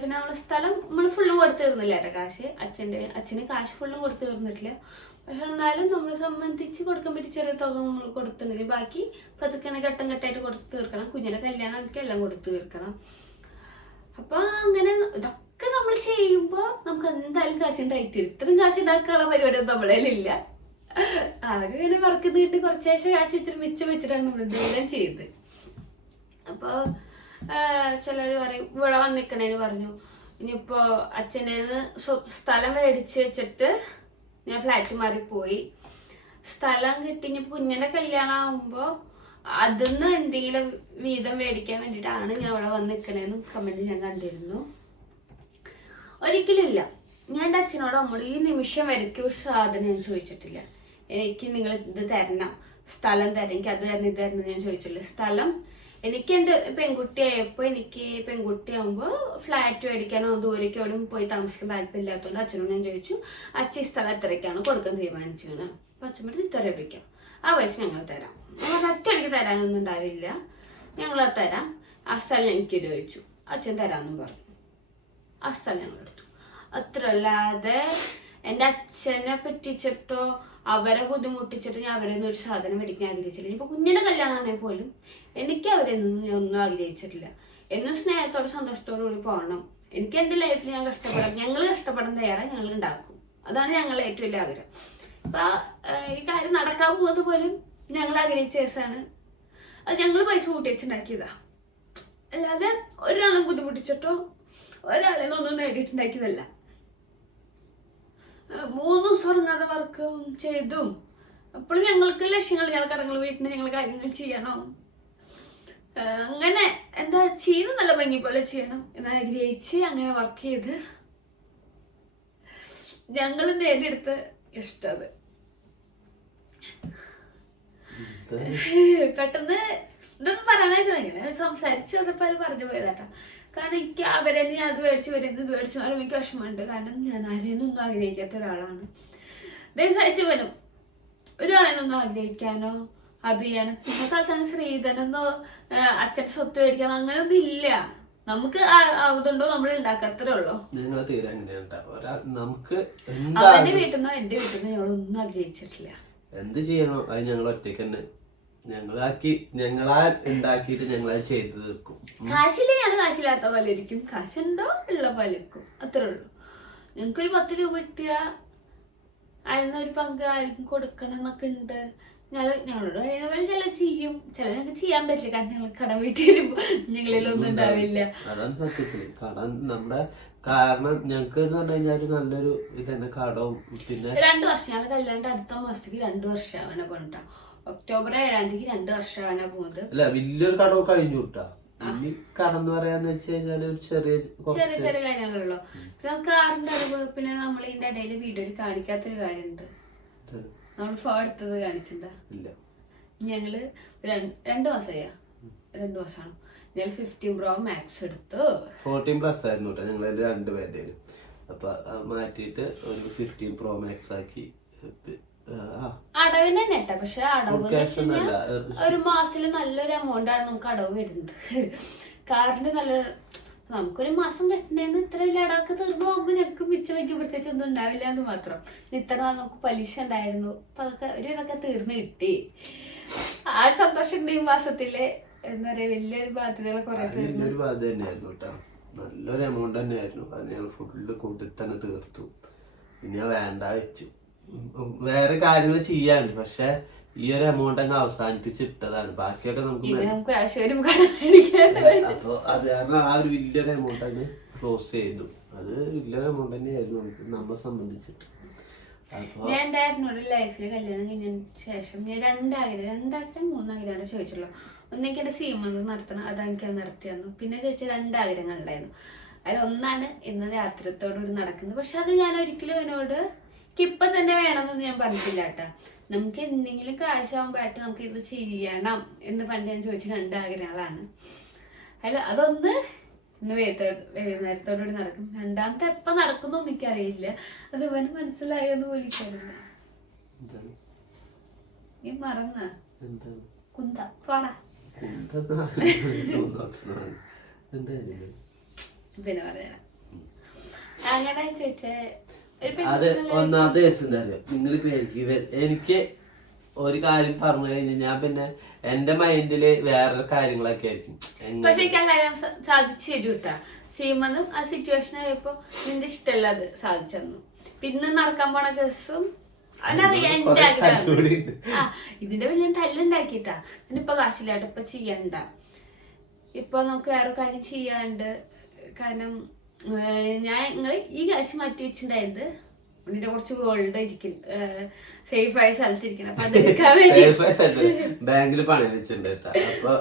പിന്നെ നമ്മള് സ്ഥലം നമ്മള് ഫുള്ളും കൊടുത്തു തീർന്നില്ല കേട്ടോ. കാശ് അച്ഛന് കാശ് ഫുള്ളും കൊടുത്തു തീർന്നിട്ടില്ല. പക്ഷെ എന്നാലും നമ്മളെ സംബന്ധിച്ച് കൊടുക്കാൻ പറ്റിയ ചെറിയ തുക നമ്മൾ കൊടുത്തിട്ടുണ്ടെങ്കിൽ ബാക്കി പതുക്കെ ഘട്ടം ഘട്ടമായിട്ട് കൊടുത്ത് തീർക്കണം. കുഞ്ഞിന്റെ കല്യാണം നമുക്ക് എല്ലാം കൊടുത്തു തീർക്കണം. അപ്പൊ അങ്ങനെ ഇതൊക്കെ നമ്മൾ ചെയ്യുമ്പോ നമുക്ക് എന്തായാലും കാശ് ഉണ്ടായിത്തീരും. ഇത്രയും കാശ് ഉണ്ടാക്കാനുള്ള പരിപാടിയൊന്നും നമ്മളതിലില്ല. അതൊക്കെ ഇങ്ങനെ വർക്ക് തീട്ട് കുറച്ചേശം കാശ് വെച്ചിട്ട് മിച്ചം വെച്ചിട്ടാണ് നമ്മൾ എന്തെല്ലാം ചെയ്തത്. അപ്പൊ ചിലർ പറയും ഇവിടെ വന്നിക്കണേന്ന് പറഞ്ഞു, ഇനിയിപ്പോ അച്ഛൻ്റെ സ്ഥലം മേടിച്ച് വെച്ചിട്ട് ഞാൻ ഫ്ലാറ്റ് മാറിപ്പോയി, സ്ഥലം കിട്ടി ഇനിയിപ്പോ കുഞ്ഞിന്റെ കല്യാണം ആകുമ്പോ അതിന്ന് എന്തെങ്കിലും വീതം മേടിക്കാൻ വേണ്ടിയിട്ടാണ് ഞാൻ ഇവിടെ വന്ന് നിൽക്കണേന്ന് കമന്റ് ഞാൻ കണ്ടിരുന്നു. ഒരിക്കലും ഇല്ല. ഞാൻ എൻ്റെ അച്ഛനോട് അമ്മോട് ഈ നിമിഷം വരയ്ക്കും ഒരു സാധനം ഞാൻ ചോദിച്ചിട്ടില്ല. എനിക്ക് നിങ്ങൾ ഇത് തരണം, സ്ഥലം തരണം, എനിക്ക് അത് തരണം ഇത് തരണം ഞാൻ ചോദിച്ചില്ല. സ്ഥലം എനിക്ക് എൻ്റെ പെൺകുട്ടിയായപ്പോൾ എനിക്ക് പെൺകുട്ടിയാകുമ്പോൾ ഫ്ലാറ്റ് മേടിക്കാനോ ദൂരേക്ക് എവിടെയും പോയി താമസിക്കാൻ താല്പര്യമില്ലാത്തതുകൊണ്ട് അച്ഛനോട് ഞാൻ ചോദിച്ചു, അച്ഛൻ ഈ സ്ഥലം എത്രയ്ക്കാണ് കൊടുക്കാൻ തീരുമാനിച്ചത്. അപ്പം അച്ഛൻ പറഞ്ഞ് ഇത്ര രൂപയ്ക്കാം, ആ പൈസ ഞങ്ങൾ തരാം. ഞങ്ങൾ ഒറ്റയടിക്ക് തരാനൊന്നും ഉണ്ടാവില്ല, ഞങ്ങളത് തരാം, ആ സ്ഥലം എനിക്ക് ചോദിച്ചു, അച്ഛൻ തരാമെന്നും പറഞ്ഞു. ആ സ്ഥലം ഞങ്ങൾ എടുത്തു. അത്ര അല്ലാതെ എൻ്റെ അച്ഛനെ പറ്റിച്ചിട്ടോ അവരെ ബുദ്ധിമുട്ടിച്ചിട്ട് ഞാൻ അവരൊന്നും ഒരു സാധനം മേടിക്കാൻ ആഗ്രഹിച്ചില്ല. ഇപ്പൊ കുഞ്ഞിന്റെ കല്യാണമാണെങ്കിൽ പോലും എനിക്ക് അവരൊന്നും ഞാൻ ഒന്നും ആഗ്രഹിച്ചിട്ടില്ല. എന്നും സ്നേഹത്തോടെ സന്തോഷത്തോടു കൂടി പോകണം. എനിക്ക് എൻ്റെ ലൈഫിൽ ഞാൻ കഷ്ടപ്പെടാം, ഞങ്ങൾ കഷ്ടപ്പെടാൻ തയ്യാറാണ്, ഞങ്ങൾ ഉണ്ടാക്കും. അതാണ് ഞങ്ങളുടെ ഏറ്റവും വലിയ ആഗ്രഹം. അപ്പൊ ഈ കാര്യം നടക്കാൻ പോകുന്നത് പോലും ഞങ്ങൾ ആഗ്രഹിച്ച കേസാണ്. അത് ഞങ്ങൾ പൈസ കൂട്ടി വെച്ചുണ്ടാക്കിയതാ, അല്ലാതെ ഒരാളും ബുദ്ധിമുട്ടിച്ചിട്ടോ ഒരാളെ ഒന്നും നേടിയിട്ടുണ്ടാക്കിയതല്ല. 3 ദിവസം ഉറങ്ങാതെ വർക്ക് ചെയ്തും അപ്പോഴും ഞങ്ങൾക്ക് ലക്ഷ്യങ്ങൾ, ഞങ്ങൾ കടങ്ങൾ വീട്ടിൽ ഞങ്ങൾ കാര്യങ്ങൾ ചെയ്യണം, അങ്ങനെ എന്താ ചെയ്യുന്ന നല്ല ഭംഗി പോലെ ചെയ്യണം എന്നാഗ്രഹിച്ച് അങ്ങനെ വർക്ക് ചെയ്ത് ഞങ്ങൾ നേടിയെടുത്ത ഇഷ്ടം. അത് പെട്ടെന്ന് ഇതൊന്നും പറയാനായിട്ട് ഇങ്ങനെ സംസാരിച്ചു അതപ്പോൾ അവർ പറഞ്ഞു പോയതാട്ടോ. കാരണം എനിക്ക് അവരെ ഞാൻ അത് മേടിച്ച് വരുന്നത് ഇത് മേടിച്ചു പറയുമ്പോൾ എനിക്ക് വിഷമമുണ്ട്. കാരണം ഞാൻ ആരെയൊന്നും ആഗ്രഹിക്കാത്ത ഒരാളാണ്. ദേശായിച്ച് വരും ഒരാളെയൊന്നും ആഗ്രഹിക്കാനോ അത് ചെയ്യാനോ ഇന്നത്തെ കാലത്താണ് ശ്രീധനെന്നോ അച്ഛൻ്റെ സ്വത്ത് മേടിക്കാനോ അങ്ങനെയൊന്നും ഇല്ല. നമുക്ക് ആവുന്നുണ്ടോ നമ്മൾ ഉണ്ടാക്കാത്തേ ഉള്ളൂ. അവന്റെ വീട്ടിൽ നിന്നോ എന്റെ വീട്ടിൽ നിന്നോ ഞങ്ങളൊന്നും ആഗ്രഹിച്ചിട്ടില്ല. എന്ത് ചെയ്യണോ അത് ഞങ്ങൾ ഒറ്റയ്ക്ക് തന്നെ ഞങ്ങളാൽ ഉണ്ടാക്കിയിട്ട് ഞങ്ങളത് ചെയ്തു തീർക്കും. കാശില്ലേ അത് കാശില്ലാത്ത പോലെ ഇരിക്കും, കാശുണ്ടോ ഉള്ള പോലെ ഇരിക്കും, അത്രേ ഉള്ളൂ. ഞങ്ങൾക്കൊരു 10 രൂപ കിട്ടിയാ അതിനൊരു പങ്ക് ആർക്കും കൊടുക്കണം എന്നൊക്കെ ഉണ്ട്. ഞങ്ങളോട് പോലെ ചില ചെയ്യും, ചില ഞങ്ങൾക്ക് ചെയ്യാൻ പറ്റില്ല. കാരണം ഞങ്ങൾ കടം വീട്ടിൽ വരുമ്പോ ഞങ്ങളിലൊന്നും ഉണ്ടാവില്ല. അതാണ് സത്യത്തില് കടം നമ്മുടെ കാരണം ഞങ്ങക്ക് എന്ന് പറഞ്ഞു കഴിഞ്ഞാൽ നല്ലൊരു ഇതന്നെ കടവും. പിന്നെ 2 വർഷം ഞങ്ങൾ കല്യാണ്ട് അടുത്ത മാസത്തേക്ക് 2 വർഷം അവനെ പോകണ്ടാ. ഒക്ടോബർ 7-ാം തീയതി 2 വർഷം അവനെ പോകുന്നത്. അല്ല വലിയൊരു കടവ് കഴിഞ്ഞു കിട്ടാ. ഇനി കടം എന്ന് പറയാന്ന് വെച്ച് കഴിഞ്ഞാൽ ചെറിയ ചെറിയ കാര്യങ്ങളുള്ളൂ. പിന്നെ കാറിന്റെ അറിവ്, പിന്നെ നമ്മൾ ഇതിന്റെ ഇടയിൽ വീഡിയോയിൽ കാണിക്കാത്തൊരു കാര്യമുണ്ട്. നമ്മൾ ഫോൺ എടുത്തത് കാണിച്ചിട്ടുണ്ടാ? ഞങ്ങള് 2 മാസമാ 2 മാസമാണ് ഞങ്ങൾ 15 Pro Max എടുത്തു. 14+ ആയിരുന്നു കേട്ടോ ഞങ്ങൾ 2 പേരുടെ. അപ്പൊ മാറ്റിയിട്ട് ഒരു 15 Pro Max ആക്കി. അടവിന് തന്നെ കേട്ടോ. പക്ഷെ അടവ് ഒരു മാസത്തില് നല്ലൊരു എമൗണ്ട് ആണ് നമുക്ക് അടവ് വരുന്നത്. കാറിന് നല്ല നമുക്കൊരു മാസം കെട്ടണേന്ന് ഇത്ര വലിയ അടവൊക്കെ തീർന്നു പോകുമ്പോ ഞങ്ങൾക്ക് മിച്ചം വയ്ക്കും പ്രത്യേകിച്ച് ഒന്നും ഉണ്ടാവില്ല എന്ന് മാത്രം. ഇത്ര നാൾ നമുക്ക് പലിശ ഉണ്ടായിരുന്നു, അപ്പൊ അതൊക്കെ ഒരു ഇതൊക്കെ തീർന്ന് കിട്ടി. ആ സന്തോഷം ഉണ്ട് ഈ മാസത്തില്. എന്താ പറയാ വലിയൊരു ബാധ്യതകളെ കുറെ തീർന്നു. നല്ലൊരു എമൗണ്ട് തന്നെയായിരുന്നു. അത് ഞങ്ങൾ ഫുള്ള് കൂട്ടി തന്നെ തീർത്തു. പിന്നെ വേണ്ട വെച്ചു. വേറെ കാര്യങ്ങൾ ചെയ്യാനുണ്ട്, പക്ഷെ ഈ ഒരു എമൗണ്ട് അങ്ങ് അവസാനിപ്പിച്ചിട്ടതാണ്. ബാക്കിയൊക്കെ നമുക്ക് അപ്പൊ അത് കാരണം ആ ഒരു വലിയൊരു എമൗണ്ട് അങ്ങ് ക്ലോസ് ചെയ്തു. അത് വലിയൊരു എമൗണ്ട് തന്നെയായിരുന്നു നമുക്ക് നമ്മളെ സംബന്ധിച്ചിട്ട്. ഞാൻ എൻ്റെ ഏട്ടനോട് ലൈഫിൽ കല്യാണം കഴിഞ്ഞതിന് ശേഷം ഞാൻ 2 ആഗ്രഹം ചോദിച്ചുള്ളൂ. ഒന്നെനിക്ക് എൻ്റെ സീമന്തം നടത്തണം, അതെനിക്ക് നടത്തി തന്നു. പിന്നെ ചോദിച്ച 2 ആഗ്രഹങ്ങളുണ്ടായിരുന്നു. അതിലൊന്നാണ് ഇന്ന് രാത്രിത്തോടുകൂടി നടക്കുന്നത്. പക്ഷെ അത് ഞാൻ ഒരിക്കലും അവനോട് ഇപ്പൊ തന്നെ വേണമെന്നൊന്നും ഞാൻ പറഞ്ഞിട്ടില്ല കേട്ടാ. നമുക്ക് എന്തെങ്കിലും കാശാകുമ്പോഴായിട്ട് നമുക്ക് ഇത് ചെയ്യണം എന്ന് പണ്ട് ഞാൻ ചോദിച്ച 2 ആഗ്രഹങ്ങളാണ്. അതൊന്ന് ഇന്ന് വൈകുന്നേരത്തോടുകൂടി നടക്കും. രണ്ടാമത്തെ എപ്പ നടക്കുന്നൊന്നും എനിക്കറിയില്ല. അത് ഇവന് മനസ്സിലായെന്ന് പോലും എനിക്കറിയില്ല. നീ മറന്ന കുന്ത പാടാ പിന്നെ പറയാ അങ്ങനെ ചോദിച്ചേ. അത് ഒന്നാമത്തെ കേസ് എന്താ നിങ്ങളിപ്പോ എനിക്ക് ഒരു കാര്യം പറഞ്ഞു കഴിഞ്ഞാൽ ഞാൻ പിന്നെ എന്റെ മൈൻഡില് വേറെ കാര്യങ്ങളൊക്കെ ആയിരിക്കും. പക്ഷെ എനിക്ക് ആ കാര്യം സാധിച്ചു തരും കേട്ടാ. സീമന്നും ആ സിറ്റുവേഷൻ ആയപ്പോ നിന്റെ ഇഷ്ടമല്ല അത് സാധിച്ചു തന്നു. പിന്നെ നടക്കാൻ പോണ ദിവസം അവനറിയാം എന്റെ ആഗ്രഹം. ഇതിന്റെ വലിയ തല്ലുണ്ടാക്കിട്ടാ. ഇപ്പൊ കാശില്ലാട്ട് ഇപ്പൊ ചെയ്യണ്ട, ഇപ്പൊ നമുക്ക് വേറെ കാര്യം ചെയ്യാണ്ട്. കാരണം നിങ്ങൾ ഈ കാശ് മാറ്റി വെച്ചിട്ടുണ്ടായത് ഇതിന്റെ കുറച്ച് ഗോൾഡ് ഇരിക്കും സേഫായ സ്ഥലത്തിരിക്കണം. അപ്പൊ അതെടുക്കാൻ വേണ്ടി ബാങ്കിൽ പണയം വെച്ചിട്ടുണ്ട് കേട്ടോ. അപ്പൊ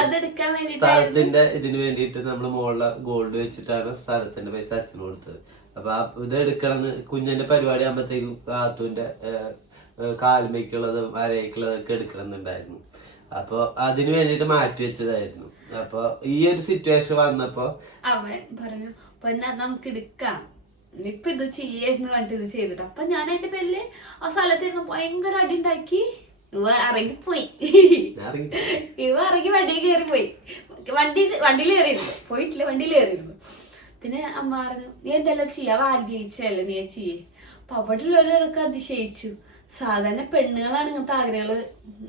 അതെടുക്കാൻ വേണ്ടി സ്ഥലത്തിന്റെ ഇതിന് വേണ്ടിയിട്ട് നമ്മള് മുകളിലെ ഗോൾഡ് വെച്ചിട്ടാണ് സ്ഥലത്തിന്റെ പൈസ അച്ഛന് കൊടുത്തത്. അപ്പൊ ഇത് എടുക്കണമെന്ന് കുഞ്ഞിന്റെ പരിപാടി ആകുമ്പോഴത്തേക്കും കാത്തുവിന്റെ കാൽമയ്ക്കുള്ളതും അരയ്ക്കുള്ളതൊക്കെ എടുക്കണമെന്നുണ്ടായിരുന്നു. അപ്പൊ അതിന് വേണ്ടിട്ട് മാറ്റി വെച്ചതായിരുന്നു. അപ്പൊ ഈ ഒരു സിറ്റുവേഷൻ വന്നപ്പോ അവൻ പറഞ്ഞു പിന്നെ നമുക്ക് എടുക്കാം, ഇപ്പൊ ഇത് ചെയ്യായിരുന്നു പറഞ്ഞിട്ട് ഇത് ചെയ്തിട്ട്. അപ്പൊ ഞാൻ അതിന്റെ പേരില് ആ സ്ഥലത്തിരുന്ന് ഭയങ്കര അടി ഉണ്ടാക്കി. ഇവ ഇറങ്ങിപ്പോയി. ഇറങ്ങി വണ്ടിയിൽ കയറി പോയി. വണ്ടിയിൽ കയറിയിരുന്നു, പോയിട്ടില്ല, വണ്ടിയിൽ കയറിയിരുന്നു. പിന്നെ അമ്മ പറഞ്ഞു നീ എന്തെല്ലാം ചെയ്യാൻ ആഗ്രഹിച്ചല്ലേ നീ ചെയ്യേ. അപ്പൊ അവിടെ ഉള്ളവരൊക്കെ അതിശയിച്ചു. സാധാരണ പെണ്ണുങ്ങളാണ് ഇങ്ങനത്തെ ആഗ്രഹങ്ങള്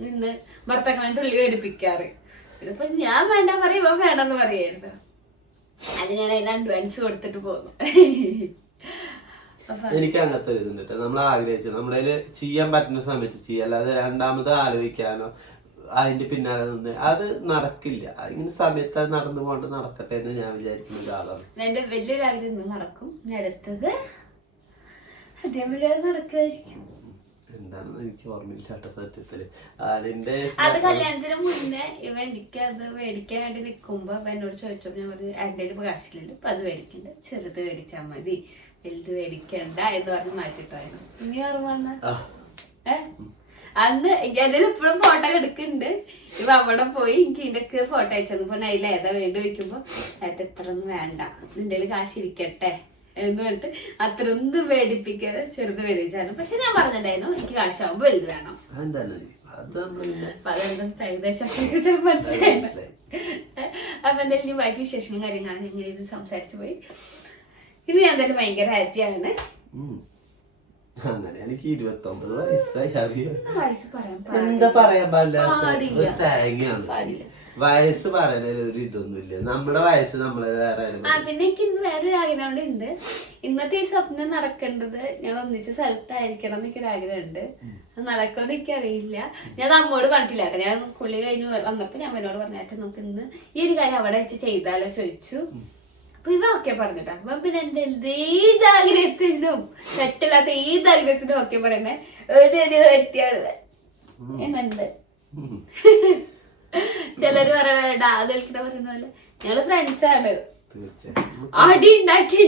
നിന്ന് ഭർത്താക്കളെ തുള്ളി മേടിപ്പിക്കാറ്. ഇതിപ്പോ ഞാൻ വേണ്ട പറയുമ്പോ വേണ്ടെന്ന് പറയായിരുന്നു. അത് ഞാൻ അതിന് അഡ്വാൻസ് കൊടുത്തിട്ട് പോന്നു. എനിക്ക് അങ്ങനത്തെ ഒരു ഇതുണ്ട്. നമ്മൾ ആഗ്രഹിച്ചത് നമ്മളതില് ചെയ്യാൻ പറ്റുന്ന സമയത്ത് ചെയ്യാം, അല്ലാതെ രണ്ടാമത് ആലോചിക്കാനോ അതിന്റെ പിന്നാലെ നിന്ന് അത് നടക്കില്ല. ഇങ്ങനെ സമയത്ത് അത് നടന്നു കൊണ്ട് നടക്കട്ടെ എന്ന് ഞാൻ വിചാരിക്കുന്ന ഒരാളാണ്. എന്റെ വലിയൊരു ആഗ്രഹം നടക്കും. അടുത്തത് അതേപോലെ നടക്കുമായിരിക്കും. എന്താണെന്ന് എനിക്ക് ഓർമ്മയില്ലാത്ത സത്യത്തില്. അതിന്റെ അത് കല്യാണത്തിന് മുന്നേ ഇവ എനിക്ക് അത് മേടിക്കാൻ വേണ്ടി നിക്കുമ്പോ അപ്പൊ എന്നോട് ചോദിച്ചപ്പോ ഞാൻ പറഞ്ഞു എന്റെ ഇപ്പൊ കാശില്ലല്ലോ, അപ്പൊ അത് മേടിക്കണ്ട, ചെറുത് മേടിച്ചാ മതി, വലുത് മേടിക്കണ്ട എന്ന് പറഞ്ഞ് മാറ്റിട്ടായിരുന്നു. ഇനി ഓർമ്മ അന്ന് എന്റെ ഇപ്പോഴും ഫോട്ടോ എടുക്കുന്നുണ്ട്. ഇവ അവിടെ പോയി എനിക്ക് ഇതിന്റെ ഫോട്ടോ അയച്ചു. ഇപ്പൊ അതിൽ ഏതാ വേണ്ടി ചോദിക്കുമ്പോ ഏട്ട ഇത്ര ഒന്നും വേണ്ട, നിന്റെ കാശിരിക്കട്ടെ എന്ന് പറഞ്ഞിട്ട് അത്ര ഒന്നും മേടിപ്പിക്കാതെ ചെറുത് മേടിച്ചായിരുന്നു. പക്ഷെ ഞാൻ പറഞ്ഞിട്ടുണ്ടായിരുന്നു എനിക്ക് കാശാവുമ്പോ വലുത് വേണം. മനസ്സിലായി. അപ്പൊ എന്തായാലും ബാക്കി വിശേഷങ്ങളും കാര്യങ്ങളാണ് ഇങ്ങനെ ഇത് സംസാരിച്ചു പോയി. ഇത് ഞാൻ എന്തായാലും ഭയങ്കര ഹാപ്പിയാണ്. അങ്ങനെ എനിക്ക് 29 വയസ്സായി. വയസ്സ് പറയാൻ എന്താ പറയാൻ പാടില്ല, തേങ്ങയാണ് വയസ്സ് പറയുന്നതിൽ ഒരു ഇതൊന്നുമില്ല. നമ്മുടെ വയസ്സ് നമ്മള് വേറെ. പിന്നെ എനിക്ക് ഇന്ന് വേറൊരു ആഗ്രഹം ഉണ്ട്. ഇന്നത്തെ ഈ സ്വപ്നം നടക്കേണ്ടത് ഞാൻ ഒന്നിച്ച സ്ഥലത്തായിരിക്കണം എന്നൊരു ആഗ്രഹമുണ്ട്. നടക്കുമെന്ന് എനിക്കറിയില്ല. ഞാൻ അമ്മോട് പറഞ്ഞിട്ടില്ല കേട്ടോ. ഞാൻ കുളി കഴിഞ്ഞ് വന്നപ്പോ ഞാൻ എന്നോട് പറഞ്ഞിട്ട് നമുക്ക് ഇന്ന് ഈ ഒരു കാര്യം അവിടെ വെച്ച് ചെയ്താലോ ചോദിച്ചു. അപ്പൊ ഇവ ഒക്കെ പറഞ്ഞിട്ടാ. അപ്പൊ പിന്നെ എന്റെ ഏത് ആഗ്രഹത്തിനും തെറ്റില്ലാത്ത ഏത് ആഗ്രഹത്തിനും ഒക്കെ പറയണേ ഒരു വ്യക്തിയാണ് എന്നുണ്ട്. ചിലര് പറയണ അത് കളിക്കുന്ന പറയുന്ന പോലെ ഞങ്ങള് ഫ്രണ്ട്സാണ്. അടി ഉണ്ടാക്കി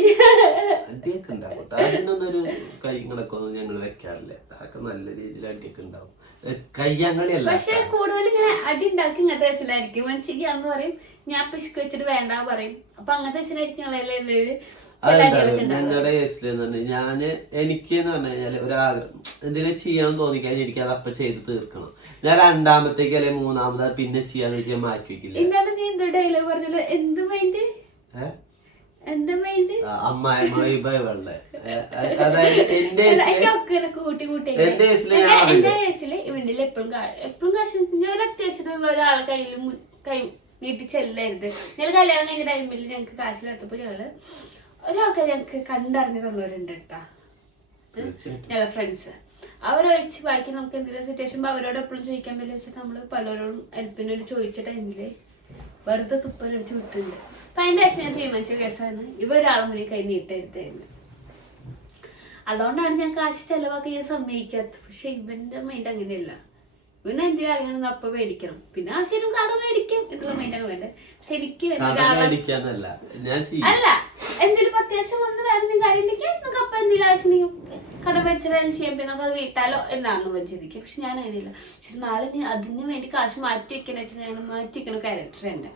അടിയൊക്കെ ഉണ്ടാവും. അതിനൊന്നൊരു കൈകളൊക്കെ ഞങ്ങൾ വെക്കാറില്ല. അതൊക്കെ നല്ല രീതിയിൽ അടിയൊക്കെ ഉണ്ടാവും. കയ്യാങ്കളിയല്ല. പക്ഷെ കൂടുതൽ ഇങ്ങനെ അടി ഉണ്ടാക്കി ഇങ്ങനത്തെ വെച്ചിലായിരിക്കും. മനസ്സിലാന്ന് പറയും, ഞാൻ പിശുക്ക് വെച്ചിട്ട് വേണ്ട പറയും. അപ്പൊ അങ്ങനത്തെ വെച്ചിലായിരിക്കും ഞങ്ങളുടെ കേസിലെന്ന് പറഞ്ഞാൽ ഞാന് എനിക്കെന്ന് പറഞ്ഞു കഴിഞ്ഞാല് ഒരാഗ്രഹം എന്തെങ്കിലും ചെയ്യാൻ തോന്നിക്കഴിഞ്ഞാൽ എനിക്ക് അത് അപ്പൊ ചെയ്ത് തീർക്കണം. ഞാൻ രണ്ടാമത്തേക്ക് അല്ലെങ്കിൽ മൂന്നാമത് പിന്നെ ചെയ്യാന്ന് വെച്ചാൽ മാറ്റി വെക്കില്ല. ഇന്നലെ നീ എന്ത് ഡയലോഗ് പറഞ്ഞല്ലോ, എന്ത് മൈൻഡ് അമ്മായിമ്മ വെള്ളേ. അതായത് എന്റെ കേസില് ഇവന്റെ എപ്പോഴും കാശ് ഒരു അത്യാവശ്യത്തിന് ഒരാളെ കൈ നീട്ടി ചെല്ലരുത്. ഞങ്ങൾ കല്യാണം കഴിഞ്ഞ ടൈമിൽ ഞങ്ങക്ക് കാശിലെടുത്തപ്പോ ഒരാൾക്കാർ ഞങ്ങക്ക് കണ്ടറിഞ്ഞു തന്നവരുണ്ട് കേട്ടാ, ഞങ്ങളെ ഫ്രണ്ട്സ്. അവരൊഴിച്ച് ബാക്കി നമുക്ക് എന്തെങ്കിലും സിറ്റുവേഷൻ അവരോട് എപ്പോഴും ചോദിക്കാൻ പറ്റില്ല വെച്ചിട്ട് നമ്മള് പലരോടും ഹെൽപ്പിനോട് ചോദിച്ച ടൈമില് വെറുതെ തുപ്പലടിച്ച് വിട്ടില്ല. അപ്പൊ അതിന്റെ ശേഷം ഞാൻ തീരുമാനിച്ച കേസാണ് ഇവരാളെ മുന്നിൽ കൈ നീട്ടെടുത്തായിരുന്നു. അതുകൊണ്ടാണ് ഞാൻ കാശ് ചെലവാക്കി ഞാൻ സമ്മതിക്കാത്തത്. പക്ഷെ ഇവന്റെ മൈൻഡ് അങ്ങനെയല്ല. ഇവന് എന്തെങ്കിലും അങ്ങനെ അപ്പൊ മേടിക്കണം, പിന്നെ ആവശ്യം കട മേടിക്കാം എന്നുള്ള മൈൻഡാണ് വേണ്ടത്. പക്ഷെ എനിക്ക് അല്ല, എന്തെങ്കിലും അത്യാവശ്യം വന്ന് വേറെ എന്തെങ്കിലും കാര്യം ഉണ്ടെങ്കിൽ നമുക്ക് അപ്പൊ എന്തെങ്കിലും ആവശ്യം കട മേടിച്ചാലും ചെയ്യാം, പിന്നെ നമുക്ക് അത് വീട്ടാലോ എന്നാണ് ചിന്തിക്കുക. പക്ഷെ ഞാൻ അങ്ങനെയില്ല. പക്ഷെ നാളെ അതിന് വേണ്ടി കാശ് മാറ്റി വെക്കുന്ന വെച്ചാൽ ഞാൻ മാറ്റി വെക്കുന്ന ക്യാരക്ടർ ഉണ്ട്.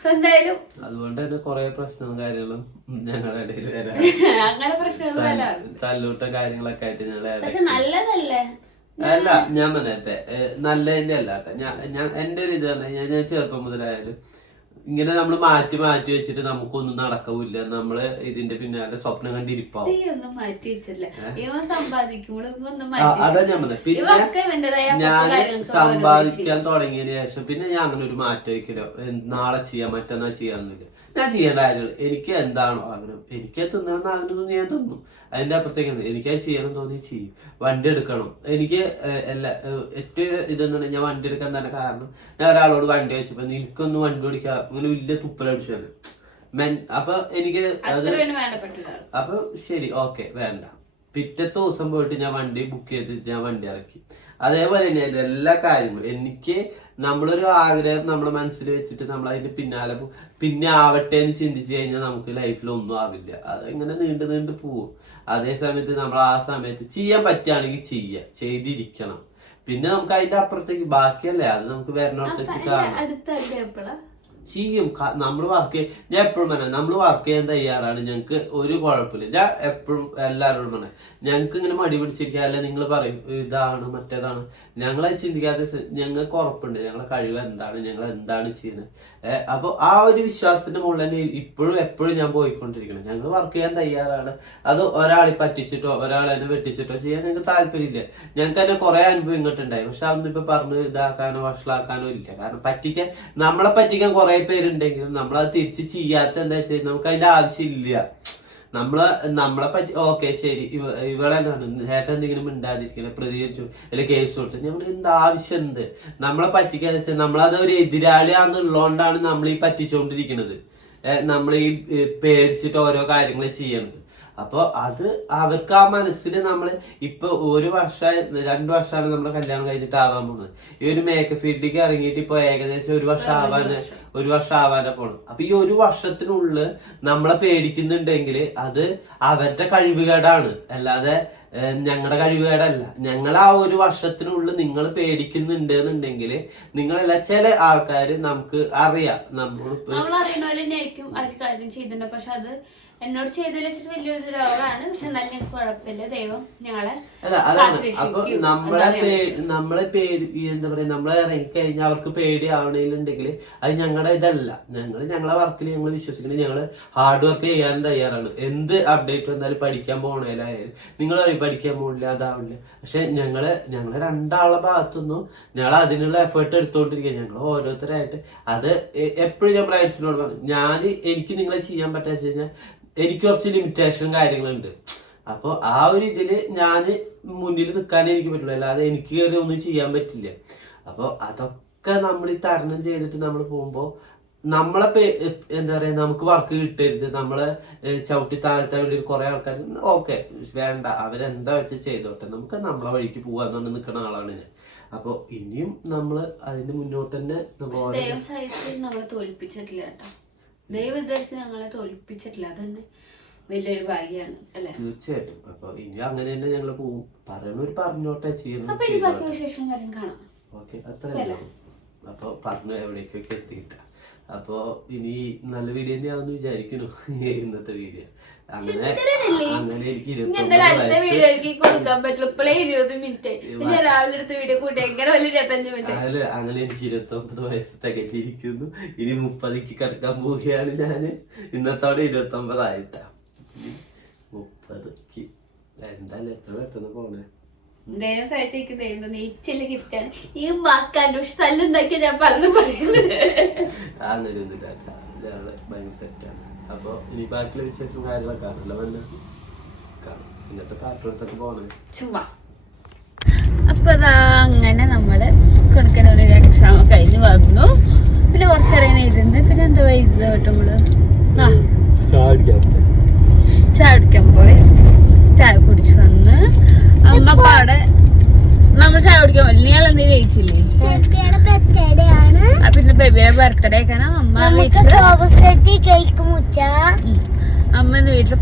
എന്തായാലും അതുകൊണ്ട് തന്നെ കുറെ പ്രശ്നവും കാര്യങ്ങളും ഞങ്ങളുടെ ഇടയിൽ വരാം. അങ്ങനെ പ്രശ്നങ്ങൾ തല്ലൂട്ട കാര്യങ്ങളൊക്കെ ആയിട്ട് ഞങ്ങളെ. പക്ഷെ നല്ലതല്ലേ? അല്ല, ഞാൻ പറഞ്ഞെ നല്ലതിന്റെ അല്ല കേട്ടോ. ഞാൻ എന്റെ ഒരു ഇത് പറഞ്ഞാൽ ഞാൻ ചെറുപ്പം മുതലായാലും ഇങ്ങനെ നമ്മള് മാറ്റി മാറ്റി വെച്ചിട്ട് നമുക്കൊന്നും നടക്കൂല. നമ്മള് ഇതിന്റെ പിന്നാലെ സ്വപ്നം കണ്ടിരിപ്പാവും. അതാ ഞാൻ പറഞ്ഞത്. പിന്നെ ഞാൻ സമ്പാദിക്കാൻ തുടങ്ങിയതിന് ശേഷം പിന്നെ ഞാൻ അങ്ങനെ ഒരു മാറ്റം വയ്ക്കലോ നാളെ ചെയ്യാം മറ്റന്നാൾ ചെയ്യാന്നില്ല. ഞാൻ ചെയ്യേണ്ട കാര്യങ്ങൾ എനിക്ക് എന്താണോ ആഗ്രഹം, എനിക്ക് തിന്നണമെന്ന് ആഗ്രഹം ഞാൻ തിന്നു. അതിന്റെ അപ്പുറത്തേക്കാണ് എനിക്കത് ചെയ്യണം തോന്നി ചെയ്യും. വണ്ടി എടുക്കണം എനിക്ക് ഏറ്റവും ഇതെന്ന് ഞാൻ വണ്ടി എടുക്കാൻ തന്നെ കാരണം ഞാൻ ഒരാളോട് വണ്ടി വെച്ചപ്പോ എനിക്കൊന്നും വണ്ടി ഓടിക്കാൻ അങ്ങനെ വലിയ തുപ്പലടിച്ചാണ് അപ്പൊ എനിക്ക് അപ്പൊ ശരി ഓക്കെ വേണ്ട. പിറ്റത്തെ ദിവസം പോയിട്ട് ഞാൻ വണ്ടി ബുക്ക് ചെയ്ത് ഞാൻ വണ്ടി ഇറക്കി. അതേപോലെ തന്നെ എല്ലാ കാര്യങ്ങളും എനിക്ക് നമ്മളൊരു ആഗ്രഹം നമ്മുടെ മനസ്സിൽ വെച്ചിട്ട് നമ്മൾ അതിന്റെ പിന്നാലെ പിന്നെ ആവട്ടെ എന്ന് ചിന്തിച്ചു കഴിഞ്ഞാൽ നമുക്ക് ലൈഫിൽ ഒന്നും ആവില്ല. അതിങ്ങനെ നീണ്ടു നീണ്ടു പോവും. അതേ സമയത്ത് നമ്മൾ ആ സമയത്ത് ചെയ്യാൻ പറ്റുകയാണെങ്കിൽ ചെയ്തിരിക്കണം. പിന്നെ നമുക്ക് അതിന്റെ അപ്പുറത്തേക്ക് ബാക്കിയല്ലേ അത് നമുക്ക് വരണോട്ട് വെച്ച് കാണാം ചെയ്യും. നമ്മൾ വർക്ക് ഞാൻ എപ്പോഴും പറയാം, നമ്മൾ വർക്ക് ചെയ്യാൻ തയ്യാറാണ്. ഞങ്ങൾക്ക് ഒരു കുഴപ്പമില്ല. ഞാൻ എപ്പോഴും എല്ലാവരോടും പറയാം, ഞങ്ങൾക്ക് ഇങ്ങനെ മടി പിടിച്ചിരിക്കുക അല്ലെ നിങ്ങൾ പറയും ഇതാണ് മറ്റേതാണ്. ഞങ്ങളത് ചിന്തിക്കാതെ ഞങ്ങൾക്ക് ഉറപ്പുണ്ട് ഞങ്ങളെ കഴിവ് എന്താണ്, ഞങ്ങൾ എന്താണ് ചെയ്യുന്നത്. അപ്പൊ ആ ഒരു വിശ്വാസത്തിന്റെ മുകളിൽ തന്നെ ഇപ്പോഴും എപ്പോഴും ഞാൻ പോയിക്കൊണ്ടിരിക്കണം. ഞങ്ങൾ വർക്ക് ചെയ്യാൻ തയ്യാറാണ്. അത് ഒരാളെ പറ്റിച്ചിട്ടോ ഒരാളെ വെട്ടിച്ചിട്ടോ ചെയ്യാൻ ഞങ്ങൾക്ക് താല്പര്യമില്ല. ഞങ്ങൾക്ക് തന്നെ കുറെ അനുഭവം ഇങ്ങോട്ടുണ്ടായി. പക്ഷെ അതൊന്നും ഇപ്പൊ പറഞ്ഞ് ഇതാക്കാനോ വഷളാക്കാനോ ഇല്ല. കാരണം നമ്മളെ പറ്റിക്കാൻ കുറെ പേരുണ്ടെങ്കിലും നമ്മളത് തിരിച്ച് ചെയ്യാത്ത എന്താ വെച്ചാൽ നമുക്ക് അതിന്റെ ആവശ്യമില്ല. നമ്മളെ പറ്റി ഓക്കെ ശരി ഇവളെ ചേട്ടൻ എന്തെങ്കിലും മിണ്ടാതിരിക്കണേ പ്രതികരിച്ചു അല്ലെങ്കിൽ കേസ് കൊടുത്തു ഞങ്ങൾ എന്ത് ആവശ്യം എന്ത് നമ്മളെ പറ്റിക്കാന്ന് വെച്ചാൽ നമ്മളത് ഒരു എതിരാളിയാന്നുള്ളതുകൊണ്ടാണ് നമ്മൾ ഈ പറ്റിച്ചുകൊണ്ടിരിക്കുന്നത്. നമ്മൾ ഈ പേടിച്ചിട്ട് ഓരോ കാര്യങ്ങൾ ചെയ്യണത്. അപ്പോൾ അത് അവർക്ക് ആ മനസ്സിൽ നമ്മൾ ഇപ്പൊ 1 വർഷം 2 വർഷമാണ് നമ്മുടെ കല്യാണം കഴിഞ്ഞിട്ട് ആവാൻ പോകുന്നത്. ഈ ഒരു മേക്കപ്പ് ഫീൽഡിലേക്ക് ഇറങ്ങിയിട്ട് ഇപ്പൊ ഏകദേശം 1 വർഷം ആവാനെ പോണം. അപ്പൊ ഈ 1 വർഷത്തിനുള്ളിൽ നമ്മളെ പേടിക്കുന്നുണ്ടെങ്കിൽ അത് അവരുടെ കഴിവുകേടാണ്, അല്ലാതെ ഞങ്ങളുടെ കഴിവുകേടല്ല. ഞങ്ങൾ ആ 1 വർഷത്തിനുള്ളിൽ നിങ്ങൾ പേടിക്കുന്നുണ്ട് എന്നുണ്ടെങ്കിൽ നിങ്ങളല്ല ചില ആൾക്കാർ നമുക്ക് അറിയാം നമ്മൾ അറിയുന്നവരെന്നെയായിരിക്കും അത് കാര്യം ചെയ്തിട്ടുണ്ട്. പക്ഷെ അത് എന്നോട് ചെയ്തതിൽ വെച്ചിട്ട് വലിയൊരു രോഗമാണ്. പക്ഷെ എന്നാലും ഞങ്ങൾക്ക് കുഴപ്പമില്ല. ദൈവം ഞങ്ങളെ അപ്പൊ നമ്മളെ പേടി എന്താ പറയാ നമ്മളെ ഇറങ്ങിക്കഴിഞ്ഞാൽ അവർക്ക് പേടിയാവണമെന്നുണ്ടെങ്കിൽ അത് ഞങ്ങളുടെ ഇതല്ല. ഞങ്ങളെ വർക്കിൽ ഞങ്ങൾ വിശ്വസിക്കുന്നത് ഞങ്ങൾ ഹാർഡ് വർക്ക് ചെയ്യാൻ തയ്യാറാണ്. എന്ത് അപ്ഡേറ്റ് വന്നാലും പഠിക്കാൻ പോകണേലായാലും നിങ്ങൾ പഠിക്കാൻ പോകില്ല അതാവില്ല. പക്ഷെ ഞങ്ങളെ 2 ഭാഗത്തുനിന്നും ഞങ്ങൾ അതിനുള്ള എഫേർട്ട് എടുത്തോണ്ടിരിക്കുക. ഞങ്ങൾ ഓരോരുത്തരായിട്ട് അത് എപ്പോഴും ഞാൻ ബ്രൈഡ്സിനോട് പറഞ്ഞു എനിക്ക് നിങ്ങളെ ചെയ്യാൻ പറ്റാന്ന് വെച്ച് കഴിഞ്ഞാൽ എനിക്ക് കുറച്ച് ലിമിറ്റേഷനും കാര്യങ്ങളുണ്ട്. അപ്പോൾ ആ ഒരു ഇതില് ഞാൻ മുന്നിൽ നിൽക്കാനേ എനിക്ക് പറ്റുള്ളൂ, അല്ലാതെ എനിക്ക് കയറി ഒന്നും ചെയ്യാൻ പറ്റില്ല. അപ്പോൾ അതൊക്കെ നമ്മൾ ഈ തരണം ചെയ്തിട്ട് നമ്മൾ പോകുമ്പോൾ നമ്മളെ എന്താ പറയാ നമുക്ക് വർക്ക് കിട്ടരുത്, നമ്മളെ ചവിട്ടി താഴ്ത്താൻ വേണ്ടി കുറെ ആൾക്കാർ ഓക്കെ വേണ്ട അവരെന്താ വെച്ച് ചെയ്തോട്ടെ നമുക്ക് നമ്മളെ വഴിക്ക് പോവാന്ന് നിൽക്കുന്ന ആളാണ് ഞാൻ. അപ്പൊ ഇനിയും നമ്മള് അതിന്റെ മുന്നോട്ട് തന്നെ നമ്മളെ തോൽപ്പിച്ചിട്ടില്ല കേട്ടോ. ദൈവം ഇതായിട്ട് ഞങ്ങളെ തോൽപ്പിച്ചിട്ടില്ല. അതന്നെ വലിയൊരു ഭാഗ്യാണ് അല്ലെ. തീർച്ചയായിട്ടും. അപ്പൊ ഇനി അങ്ങനെ തന്നെ ഞങ്ങള് പോവും. പറയുന്നവര് പറഞ്ഞോട്ടെ ചെയ്യുന്നു. ഓക്കെ അത്രയല്ല. അപ്പൊ പറഞ്ഞു എവിടേക്കൊക്കെ എത്തിയിട്ട. അപ്പൊ ഇനി നല്ല വീഡിയോ തന്നെയാണെന്ന് വിചാരിക്കുന്നു ഇന്നത്തെ വീഡിയോ. അങ്ങനെ എനിക്ക് 29 വയസ്സ് തികഞ്ഞിരിക്കുന്നു. ഇനി 30ക്ക് കടക്കാൻ പോവുകയാണ് ഞാന്. ഇന്നത്തോടെ 29 ആയിട്ടാ. 30ക്ക് എന്തായാലും എത്ര പെട്ടെന്ന് പോണേ. ദൈവം സഹായിച്ചേക്ക്. ദൈവം നെയ്ച്ചല്ല ഗിഫ്റ്റാണ് ഈ വാക്കാണ്ട്. പക്ഷെ തല്ലുണ്ടാക്കിയ ഞാൻ പലതും പറയുന്നത് ഭയങ്കര സെറ്റാണ്. അപ്പൊ ഇനി ബാക്കിയുള്ള വിശേഷം കാര്യങ്ങളൊക്കെ ആണല്ലോ ഇന്നത്തെ പാട്ടോടത്തൊക്കെ പോണേ ചുമ്മാ. അപ്പൊ അതാ അങ്ങനെ നമ്മള് കൊടുക്കുന്ന ഒരു എക്സാം കഴിഞ്ഞ് വന്നു. പിന്നെ കുറച്ചേരം ഇരുന്ന് പിന്നെ എന്താ വൈകുന്നത് കേട്ടോ നമ്മള് ചായ കുടിക്കാൻ പോയി. ചായ കുടിച്ചു വന്ന് അമ്മ പാടെ നമ്മൾ ചായ കുടിക്കാൻ പോയി. നീ എന്തെങ്കിലും കഴിച്ചില്ലേ? പിന്നെ ബേബിയുടെ ബർത്ത്ഡേ ആക്കാണ് അമ്മ ഇന്ന് വീട്ടില്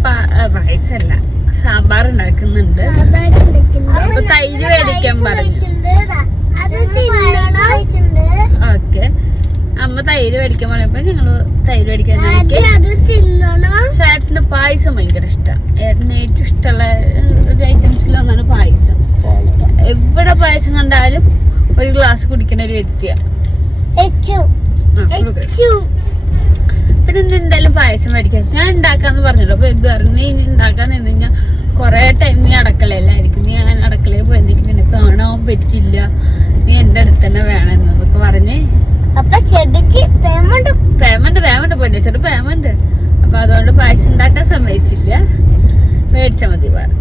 പായസല്ല സാമ്പാർ ഉണ്ടാക്കുന്നുണ്ട്. അപ്പൊ തൈര് മേടിക്കാൻ പറഞ്ഞു. ഓക്കെ അമ്മ തൈര് മേടിക്കാൻ പറഞ്ഞപ്പോ ഞങ്ങള് തൈര് മേടിക്കാൻ. ചേട്ടന് പായസം ഭയങ്കര ഇഷ്ടമാണ്. ഏട്ടന് ഏറ്റവും ഇഷ്ടമുള്ള ഒരു ഐറ്റംസിലൊന്നാണ് പായസം. എവിടെ പായസം കണ്ടാലും ഒരു ഗ്ലാസ് കുടിക്കുന്ന ഒരു വ്യക്തിയാണ്. പിന്നെ എന്തായാലും പായസം മേടിക്കാൻ ഞാൻ ഉണ്ടാക്കാന്ന് പറഞ്ഞല്ലോ. അപ്പൊ ഇത് നീ ഉണ്ടാക്കാൻ നിന്ന് കഴിഞ്ഞാൽ കൊറേ ടൈം നീ അടക്കളയിലായിരിക്കും. നീ അങ്ങനെ അടക്കളയിൽ പോയെങ്കിൽ നിനക്ക് കാണാൻ പറ്റില്ല, നീ എന്റെ അടുത്ത് തന്നെ വേണം എന്നൊക്കെ പറഞ്ഞ് പേയ്മെന്റ് പൊന്നിച്ചോട്ട് പേയ്മെന്റ്. അപ്പൊ അതുകൊണ്ട് പായസം ഉണ്ടാക്കാൻ സമ്മതിച്ചില്ല. മേടിച്ചാൽ മതി പറഞ്ഞു.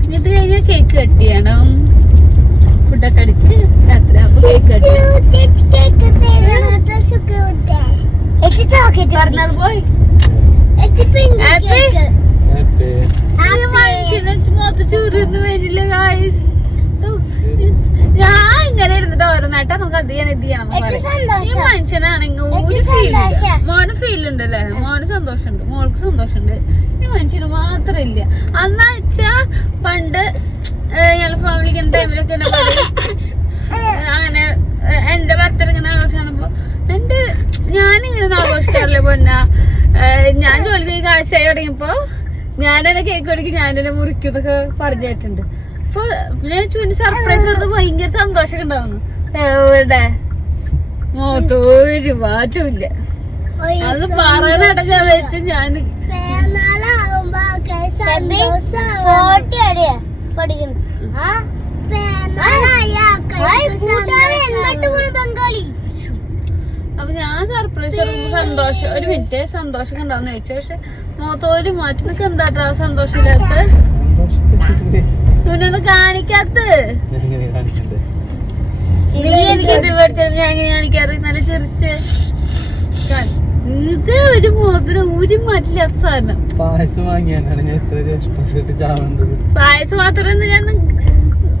പിന്നെ ഇത് കഴിഞ്ഞാൽ കേക്ക് കട്ട് ചെയ്യണം. ഫുഡൊക്കെ അടിച്ച് രാത്രി ആകുമ്പോ കേക്ക് കട്ട് ചെയ്യണം. പോയി മൊത്തം ചൂരൊന്നും വരില്ല ഗായ്സ്. ഞാൻ ഇങ്ങനെ ഇരുന്നിട്ട് ഓരോന്നായിട്ടാ നമുക്ക് അത് ചെയ്യണം ഇത് ചെയ്യണം. ഈ മനുഷ്യനാണെങ്കിൽ ഒരു ഫീലില്ല. മോന് ഫീൽ ഉണ്ടല്ലേ, മോന് സന്തോഷമുണ്ട്, മോൾക്ക് സന്തോഷമുണ്ട്. ഈ മനുഷ്യന് മാത്രമില്ല. അന്നാ വെച്ചാ പണ്ട് ഞങ്ങൾ ഫാമിലിക്ക് ടൈമിലൊക്കെ അങ്ങനെ എന്റെ ബർത്ത്ഡേ ഇങ്ങനെ ആഘോഷിക്കുമ്പോ ഞാനിങ്ങനെ ആഘോഷിക്കാറില്ല പൊന്ന. ഞാൻ ജോലിക്ക് കാഴ്ചയായി തുടങ്ങിയപ്പോ ഞാനെന്നെ കേക്ക് കൊടുക്കും, ഞാനെന്നെ മുറിക്കും എന്നൊക്കെ പറഞ്ഞിട്ടുണ്ട്. അപ്പൊ ഞാൻ ചുറ്റി സർപ്രൈസ് കൊടുത്ത് ഭയങ്കര സന്തോഷമൊക്കെ ഉണ്ടാവുന്നു. എവിടെ ഒരു മാറ്റവും ഇല്ല. അത് പറയാനായിട്ട് ഞാൻ വെച്ച് ഞാൻ അപ്പൊ ഞാൻ സർപ്രൈസ് സന്തോഷം ഒരു മിനിറ്റ് സന്തോഷം ഉണ്ടാവുന്ന ചോദിച്ചു. പക്ഷെ മുഖത്തോര് മാറ്റി നിനക്ക് എന്താട്ടാ സന്തോഷമില്ലാത്ത ഇവനൊന്ന് കാണിക്കാത്ത നീ എനിക്ക് എന്ത് മേടിച്ചാൽ ഞാൻ എങ്ങനെ കാണിക്കാറ് നല്ല ചിരിച്ച് ഇത് ഒരു മോതിരം ഒരു മാറ്റില്ലാത്ത സാധനം. പായസം വാങ്ങിയാണ് ഞാൻ എത്ര ചാവേണ്ടത്. പായസം മാത്രം ഞാൻ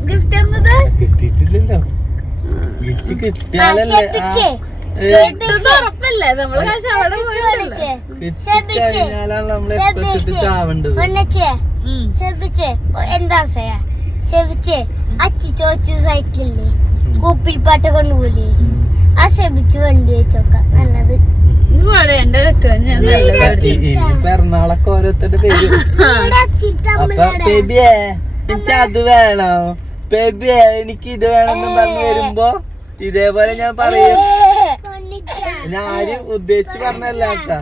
ഗിഫ്റ്റ് തന്നത് കിട്ടിയിട്ടില്ലല്ലോ. ഗിഫ്റ്റ് കിട്ടിയാലല്ലേ ഉറപ്പല്ലേ നമ്മള് കാശ് അവിടെ എന്താ സെബിച്ചേ അച്ചി ചോദിച്ച സൈക്കിളില്ലേ കൂപ്പിൽപ്പാട്ട് കൊണ്ടുപോലെ ആ സെബിച്ച് വണ്ടി വെച്ചോക്ക നല്ലത്. എന്റെ പിറന്നാളൊക്കെ ഓരോരുത്തരുടെ പേര്. അപ്പൊ ബേബിയെ എനിക്ക് അത് വേണം, ബേബിയെ എനിക്ക് ഇത് വേണമെന്ന് പറഞ്ഞു വരുമ്പോ ഇതേപോലെ ഞാൻ പറയും. ഞാൻ ആരും ഉദ്ദേശിച്ച് പറഞ്ഞല്ല കേട്ടാ.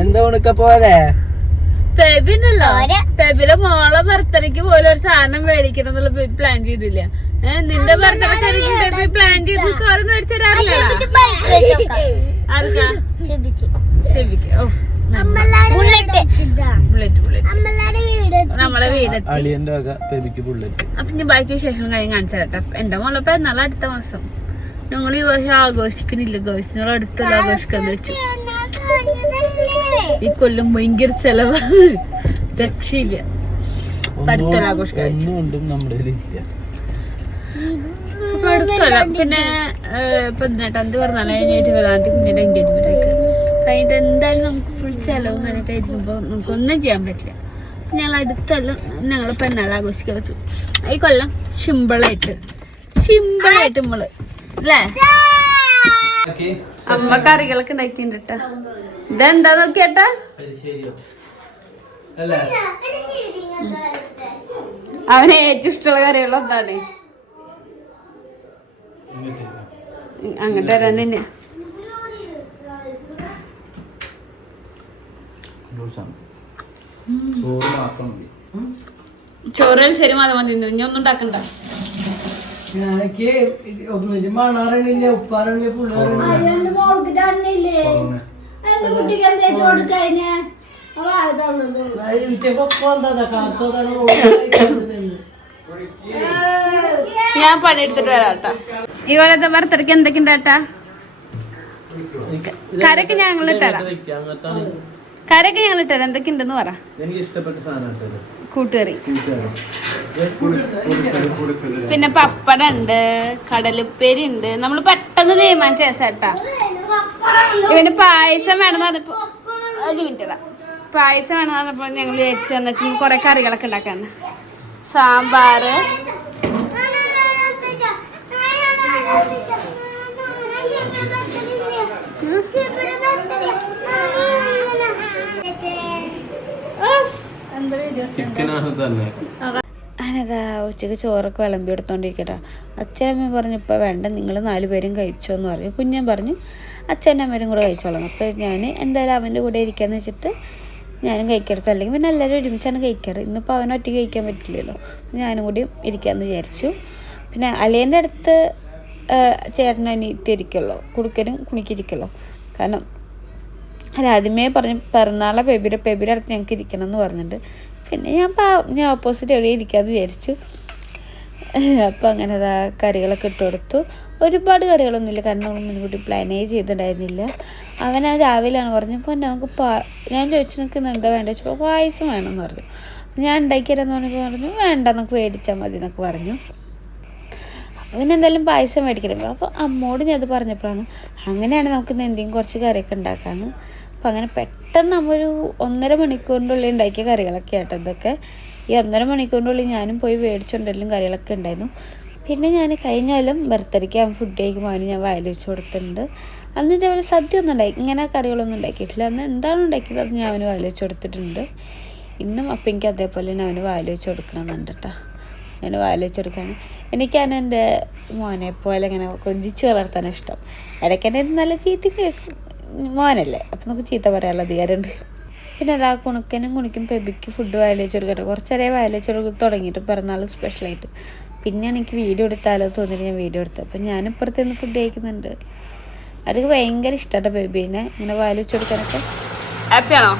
എന്താ ഉണക്ക പോലെ ബേബി ഉണ്ടല്ലോ, ബേബിയുടെ മോളെ ബർത്ത്ഡേക്ക് പോലും ഒരു സാധനം മേടിക്കണം എന്നുള്ള പ്ലാൻ ചെയ്തില്ല. നിന്റെ ബർത്ത്ഡേക്ക് പ്ലാൻ ചെയ്ത് കാറ് മേടിച്ചു തരാറില്ല. ആർക്കാ? ഷെബിക്ക്. ഓ നമ്മളെ വീടെത്തി. അപ്പൊ ഞാൻ ബാക്കി വിശേഷം കാര്യം കാണിച്ചു തരട്ടെ. എന്റെ മോളപ്പോ എന്നാലും അടുത്ത മാസം. ഞങ്ങൾ ഈ വർഷം ആഘോഷിക്കുന്നില്ല ഗോയ്സ്, ഞങ്ങൾ അടുത്തല്ല ആഘോഷിക്കാന്ന് വെച്ചു. ഈ കൊല്ലം ഭയങ്കര ചെലവാണ്, രക്ഷയില്ല. അടുത്തല്ല ആഘോഷിക്കാൻ അപ്പൊ അടുത്തല്ല. പിന്നെ ഇപ്പൊ 18 പറഞ്ഞാൽ 20 കുഞ്ഞിന്റെ എൻഗേജ്മെന്റ് ഒക്കെ കഴിഞ്ഞിട്ട് എന്തായാലും നമുക്ക് ഫുൾ ചെലവും കഴിഞ്ഞിട്ട് ആയിരിക്കുമ്പോ നമുക്കൊന്നും ചെയ്യാൻ പറ്റില്ല. ഞങ്ങൾ അടുത്തല്ല ഞങ്ങൾ പെണ്ണാൾ ആഘോഷിക്കാൻ വെച്ചു. ഈ കൊല്ലം സിമ്പിളായിട്ട് നമ്മള് അല്ലേ. അമ്മ കറികളൊക്കെ ഉണ്ടാക്കിണ്ട്. ഇതെന്താ നോക്കിയേട്ടാ, അവന് ഏറ്റവും ഇഷ്ടമുള്ള കറികൾ എന്താണ്? അങ്ങോട്ട് വരാൻ തന്നെ. ചോറിൽ ശരി മതി മതി, ഇനി ഒന്നും ഉണ്ടാക്കണ്ട. എനിക്ക് ഒന്നിനും മണാറില്ല, ഉപ്പാറില്ല, പുള്ളാറില്ല. ഞാൻ പണിയെടുത്തിട്ട് വരാട്ടാ. ഇവളത്തെ ബർത്ത്ഡേക്ക് എന്തൊക്കെ ഉണ്ടാട്ടാ? കരക്ക് ഞങ്ങൾ ഇട്ടരാം, കരക്ക് ഞങ്ങൾ ഇട്ടരാം. എന്തൊക്കെ ഉണ്ടെന്ന് പറ. എനിക്ക് ഇഷ്ടപ്പെട്ട സാധനം കൂട്ടുകറി, പിന്നെ പപ്പടം ഉണ്ട്, കടലുപ്പേരി ഉണ്ട്. നമ്മള് പെട്ടെന്ന് തീരുമാനിച്ച ചേട്ടാ. ഇവന് പായസം വേണമെന്ന് പറഞ്ഞപ്പോ ഒരു മിനിറ്റ് പായസം വേണമെന്ന് പറഞ്ഞപ്പോ ഞങ്ങൾ വിചാരിച്ചു തന്നിട്ട് കുറെ കറികളൊക്കെ ഉണ്ടാക്കാൻ. സാമ്പാറ്, ഞാനതാ ഉച്ചയ്ക്ക് ചോറൊക്കെ വിളമ്പി എടുത്തോണ്ടിരിക്കട്ടെ. അച്ഛനമ്മ പറഞ്ഞു ഇപ്പോൾ വേണ്ട, നിങ്ങൾ 4 പേരും കഴിച്ചോ എന്ന് പറഞ്ഞു. കുഞ്ഞൻ പറഞ്ഞു അച്ഛനും അമ്മയും കൂടെ കഴിച്ചോളാം. അപ്പോൾ ഞാൻ എന്തായാലും അവൻ്റെ കൂടെ ഇരിക്കാന്ന് വെച്ചിട്ട് ഞാനും കഴിക്കരുത്. അല്ലെങ്കിൽ പിന്നെ എല്ലാവരും ഒരുമിച്ചാണ് കഴിക്കാറ്. ഇന്നിപ്പോൾ അവൻ ഒറ്റയ്ക്ക് കഴിക്കാൻ പറ്റില്ലല്ലോ, ഞാനും കൂടി ഇരിക്കാമെന്ന് വിചാരിച്ചു. പിന്നെ അളിയൻ്റെ അടുത്ത് ചേട്ടനും അനിയത്തി ഇരിക്കുള്ളൂ, കുടുക്കനും കുണിക്കിരിക്കുള്ളൂ. കാരണം ആദ്യമേ പറഞ്ഞു പിറന്നാളെ പെബിയുടെ അടുത്ത് ഞങ്ങൾക്ക് ഇരിക്കണം എന്ന് പറഞ്ഞിട്ടുണ്ട്. പിന്നെ ഞാൻ ഓപ്പോസിറ്റ് എവിടെ ഇരിക്കാമെന്ന് വിചാരിച്ചു. അപ്പോൾ അങ്ങനെ അതാ കറികളൊക്കെ ഇട്ട് കൊടുത്തു. ഒരുപാട് കറികളൊന്നുമില്ല, കാരണം നമ്മൾ മുൻകൂട്ടി പ്ലാനേ ചെയ്തിട്ടുണ്ടായിരുന്നില്ല. അവനാ രാവിലെയാണ് പറഞ്ഞപ്പോൾ നമുക്ക് ഞാൻ ചോദിച്ചു നിനക്ക് എന്താ വേണ്ട വെച്ചപ്പോൾ പായസം വേണമെന്ന് പറഞ്ഞു. ഞാൻ ഉണ്ടാക്കിയതെന്ന് പറഞ്ഞപ്പോൾ പറഞ്ഞു വേണ്ട, നമുക്ക് മേടിച്ചാൽ മതി എന്നൊക്കെ പറഞ്ഞു. പിന്നെ എന്തായാലും പായസം മേടിക്കണം. അപ്പോൾ അമ്മോട് ഞാൻ അത് പറഞ്ഞപ്പോഴാണ് അങ്ങനെയാണ് നമുക്ക് എന്തെങ്കിലും കുറച്ച് കറിയൊക്കെ ഉണ്ടാക്കാമെന്ന്. അപ്പോൾ അങ്ങനെ പെട്ടെന്ന് നമ്മൊരു 1.5 മണിക്കൂറിനുള്ളിൽ ഉണ്ടാക്കിയ കറികളൊക്കെ ആട്ടോ ഇതൊക്കെ. ഈ 1.5 മണിക്കൂറിനുള്ളിൽ ഞാനും പോയി മേടിച്ചുകൊണ്ടെല്ലാം കറികളൊക്കെ ഉണ്ടായിരുന്നു. പിന്നെ ഞാൻ കഴിഞ്ഞ കൊല്ലം ബർത്ത്ഡേക്ക് അവൻ ഫുഡ് കഴിക്കുമ്പോൾ അവന് ഞാൻ വായിൽ വെച്ച് കൊടുത്തിട്ടുണ്ട്. അന്ന് ഇതേപോലെ സദ്യ ഒന്നും ഇങ്ങനെ കറികളൊന്നും ഉണ്ടാക്കിയിട്ടില്ല. അന്ന് എന്താണ് ഉണ്ടാക്കിയത് അത് ഞാൻ അവന് വായിൽ വെച്ച് കൊടുത്തിട്ടുണ്ട്. ഇന്നും അപ്പം എനിക്ക് അതേപോലെ തന്നെ അവന് വായിൽ വെച്ച് കൊടുക്കണമെന്നുണ്ട് കേട്ടോ. ഞാൻ വായിൽ വെച്ച് കൊടുക്കുകയാണ്. എനിക്കാണ് എൻ്റെ മോനെ പോലെ ഇങ്ങനെ കൊഞ്ചിച്ച് വളർത്താൻ ഇഷ്ടം. ഇടയ്ക്ക് എൻ്റെ നല്ല ചീത്ത കേൾക്കും, മോനല്ലേ അപ്പം നമുക്ക് ചീത്ത പറയാനുള്ള അധികാരമുണ്ട്. പിന്നെ അതാ കുണിക്കും പെബിക്ക് ഫുഡ് വയലേച്ച് കൊടുക്കട്ടെ. കുറച്ചേരെ വയലേച്ച് കൊടുത്ത് തുടങ്ങിയിട്ട് പിറന്നാൾ സ്പെഷ്യലായിട്ട്. പിന്നെയാണ് എനിക്ക് വീഡിയോ എടുത്താലോ തോന്നിയിട്ട് ഞാൻ വീഡിയോ എടുത്തത്. അപ്പം ഞാനിപ്പുറത്ത് നിന്ന് ഫുഡ് കഴിക്കുന്നുണ്ട്. അവർക്ക് ഭയങ്കര ഇഷ്ടമാണ് ബേബീനെ ഇങ്ങനെ വയലേച്ച് കൊടുക്കാനൊക്കെ. ഹാപ്പിയാണോ?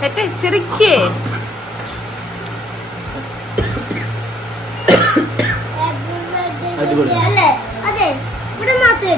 സെറ്റ് ചെറിക്കേ അല്ലേ അതെ ഇവിടെ മാത്രമേ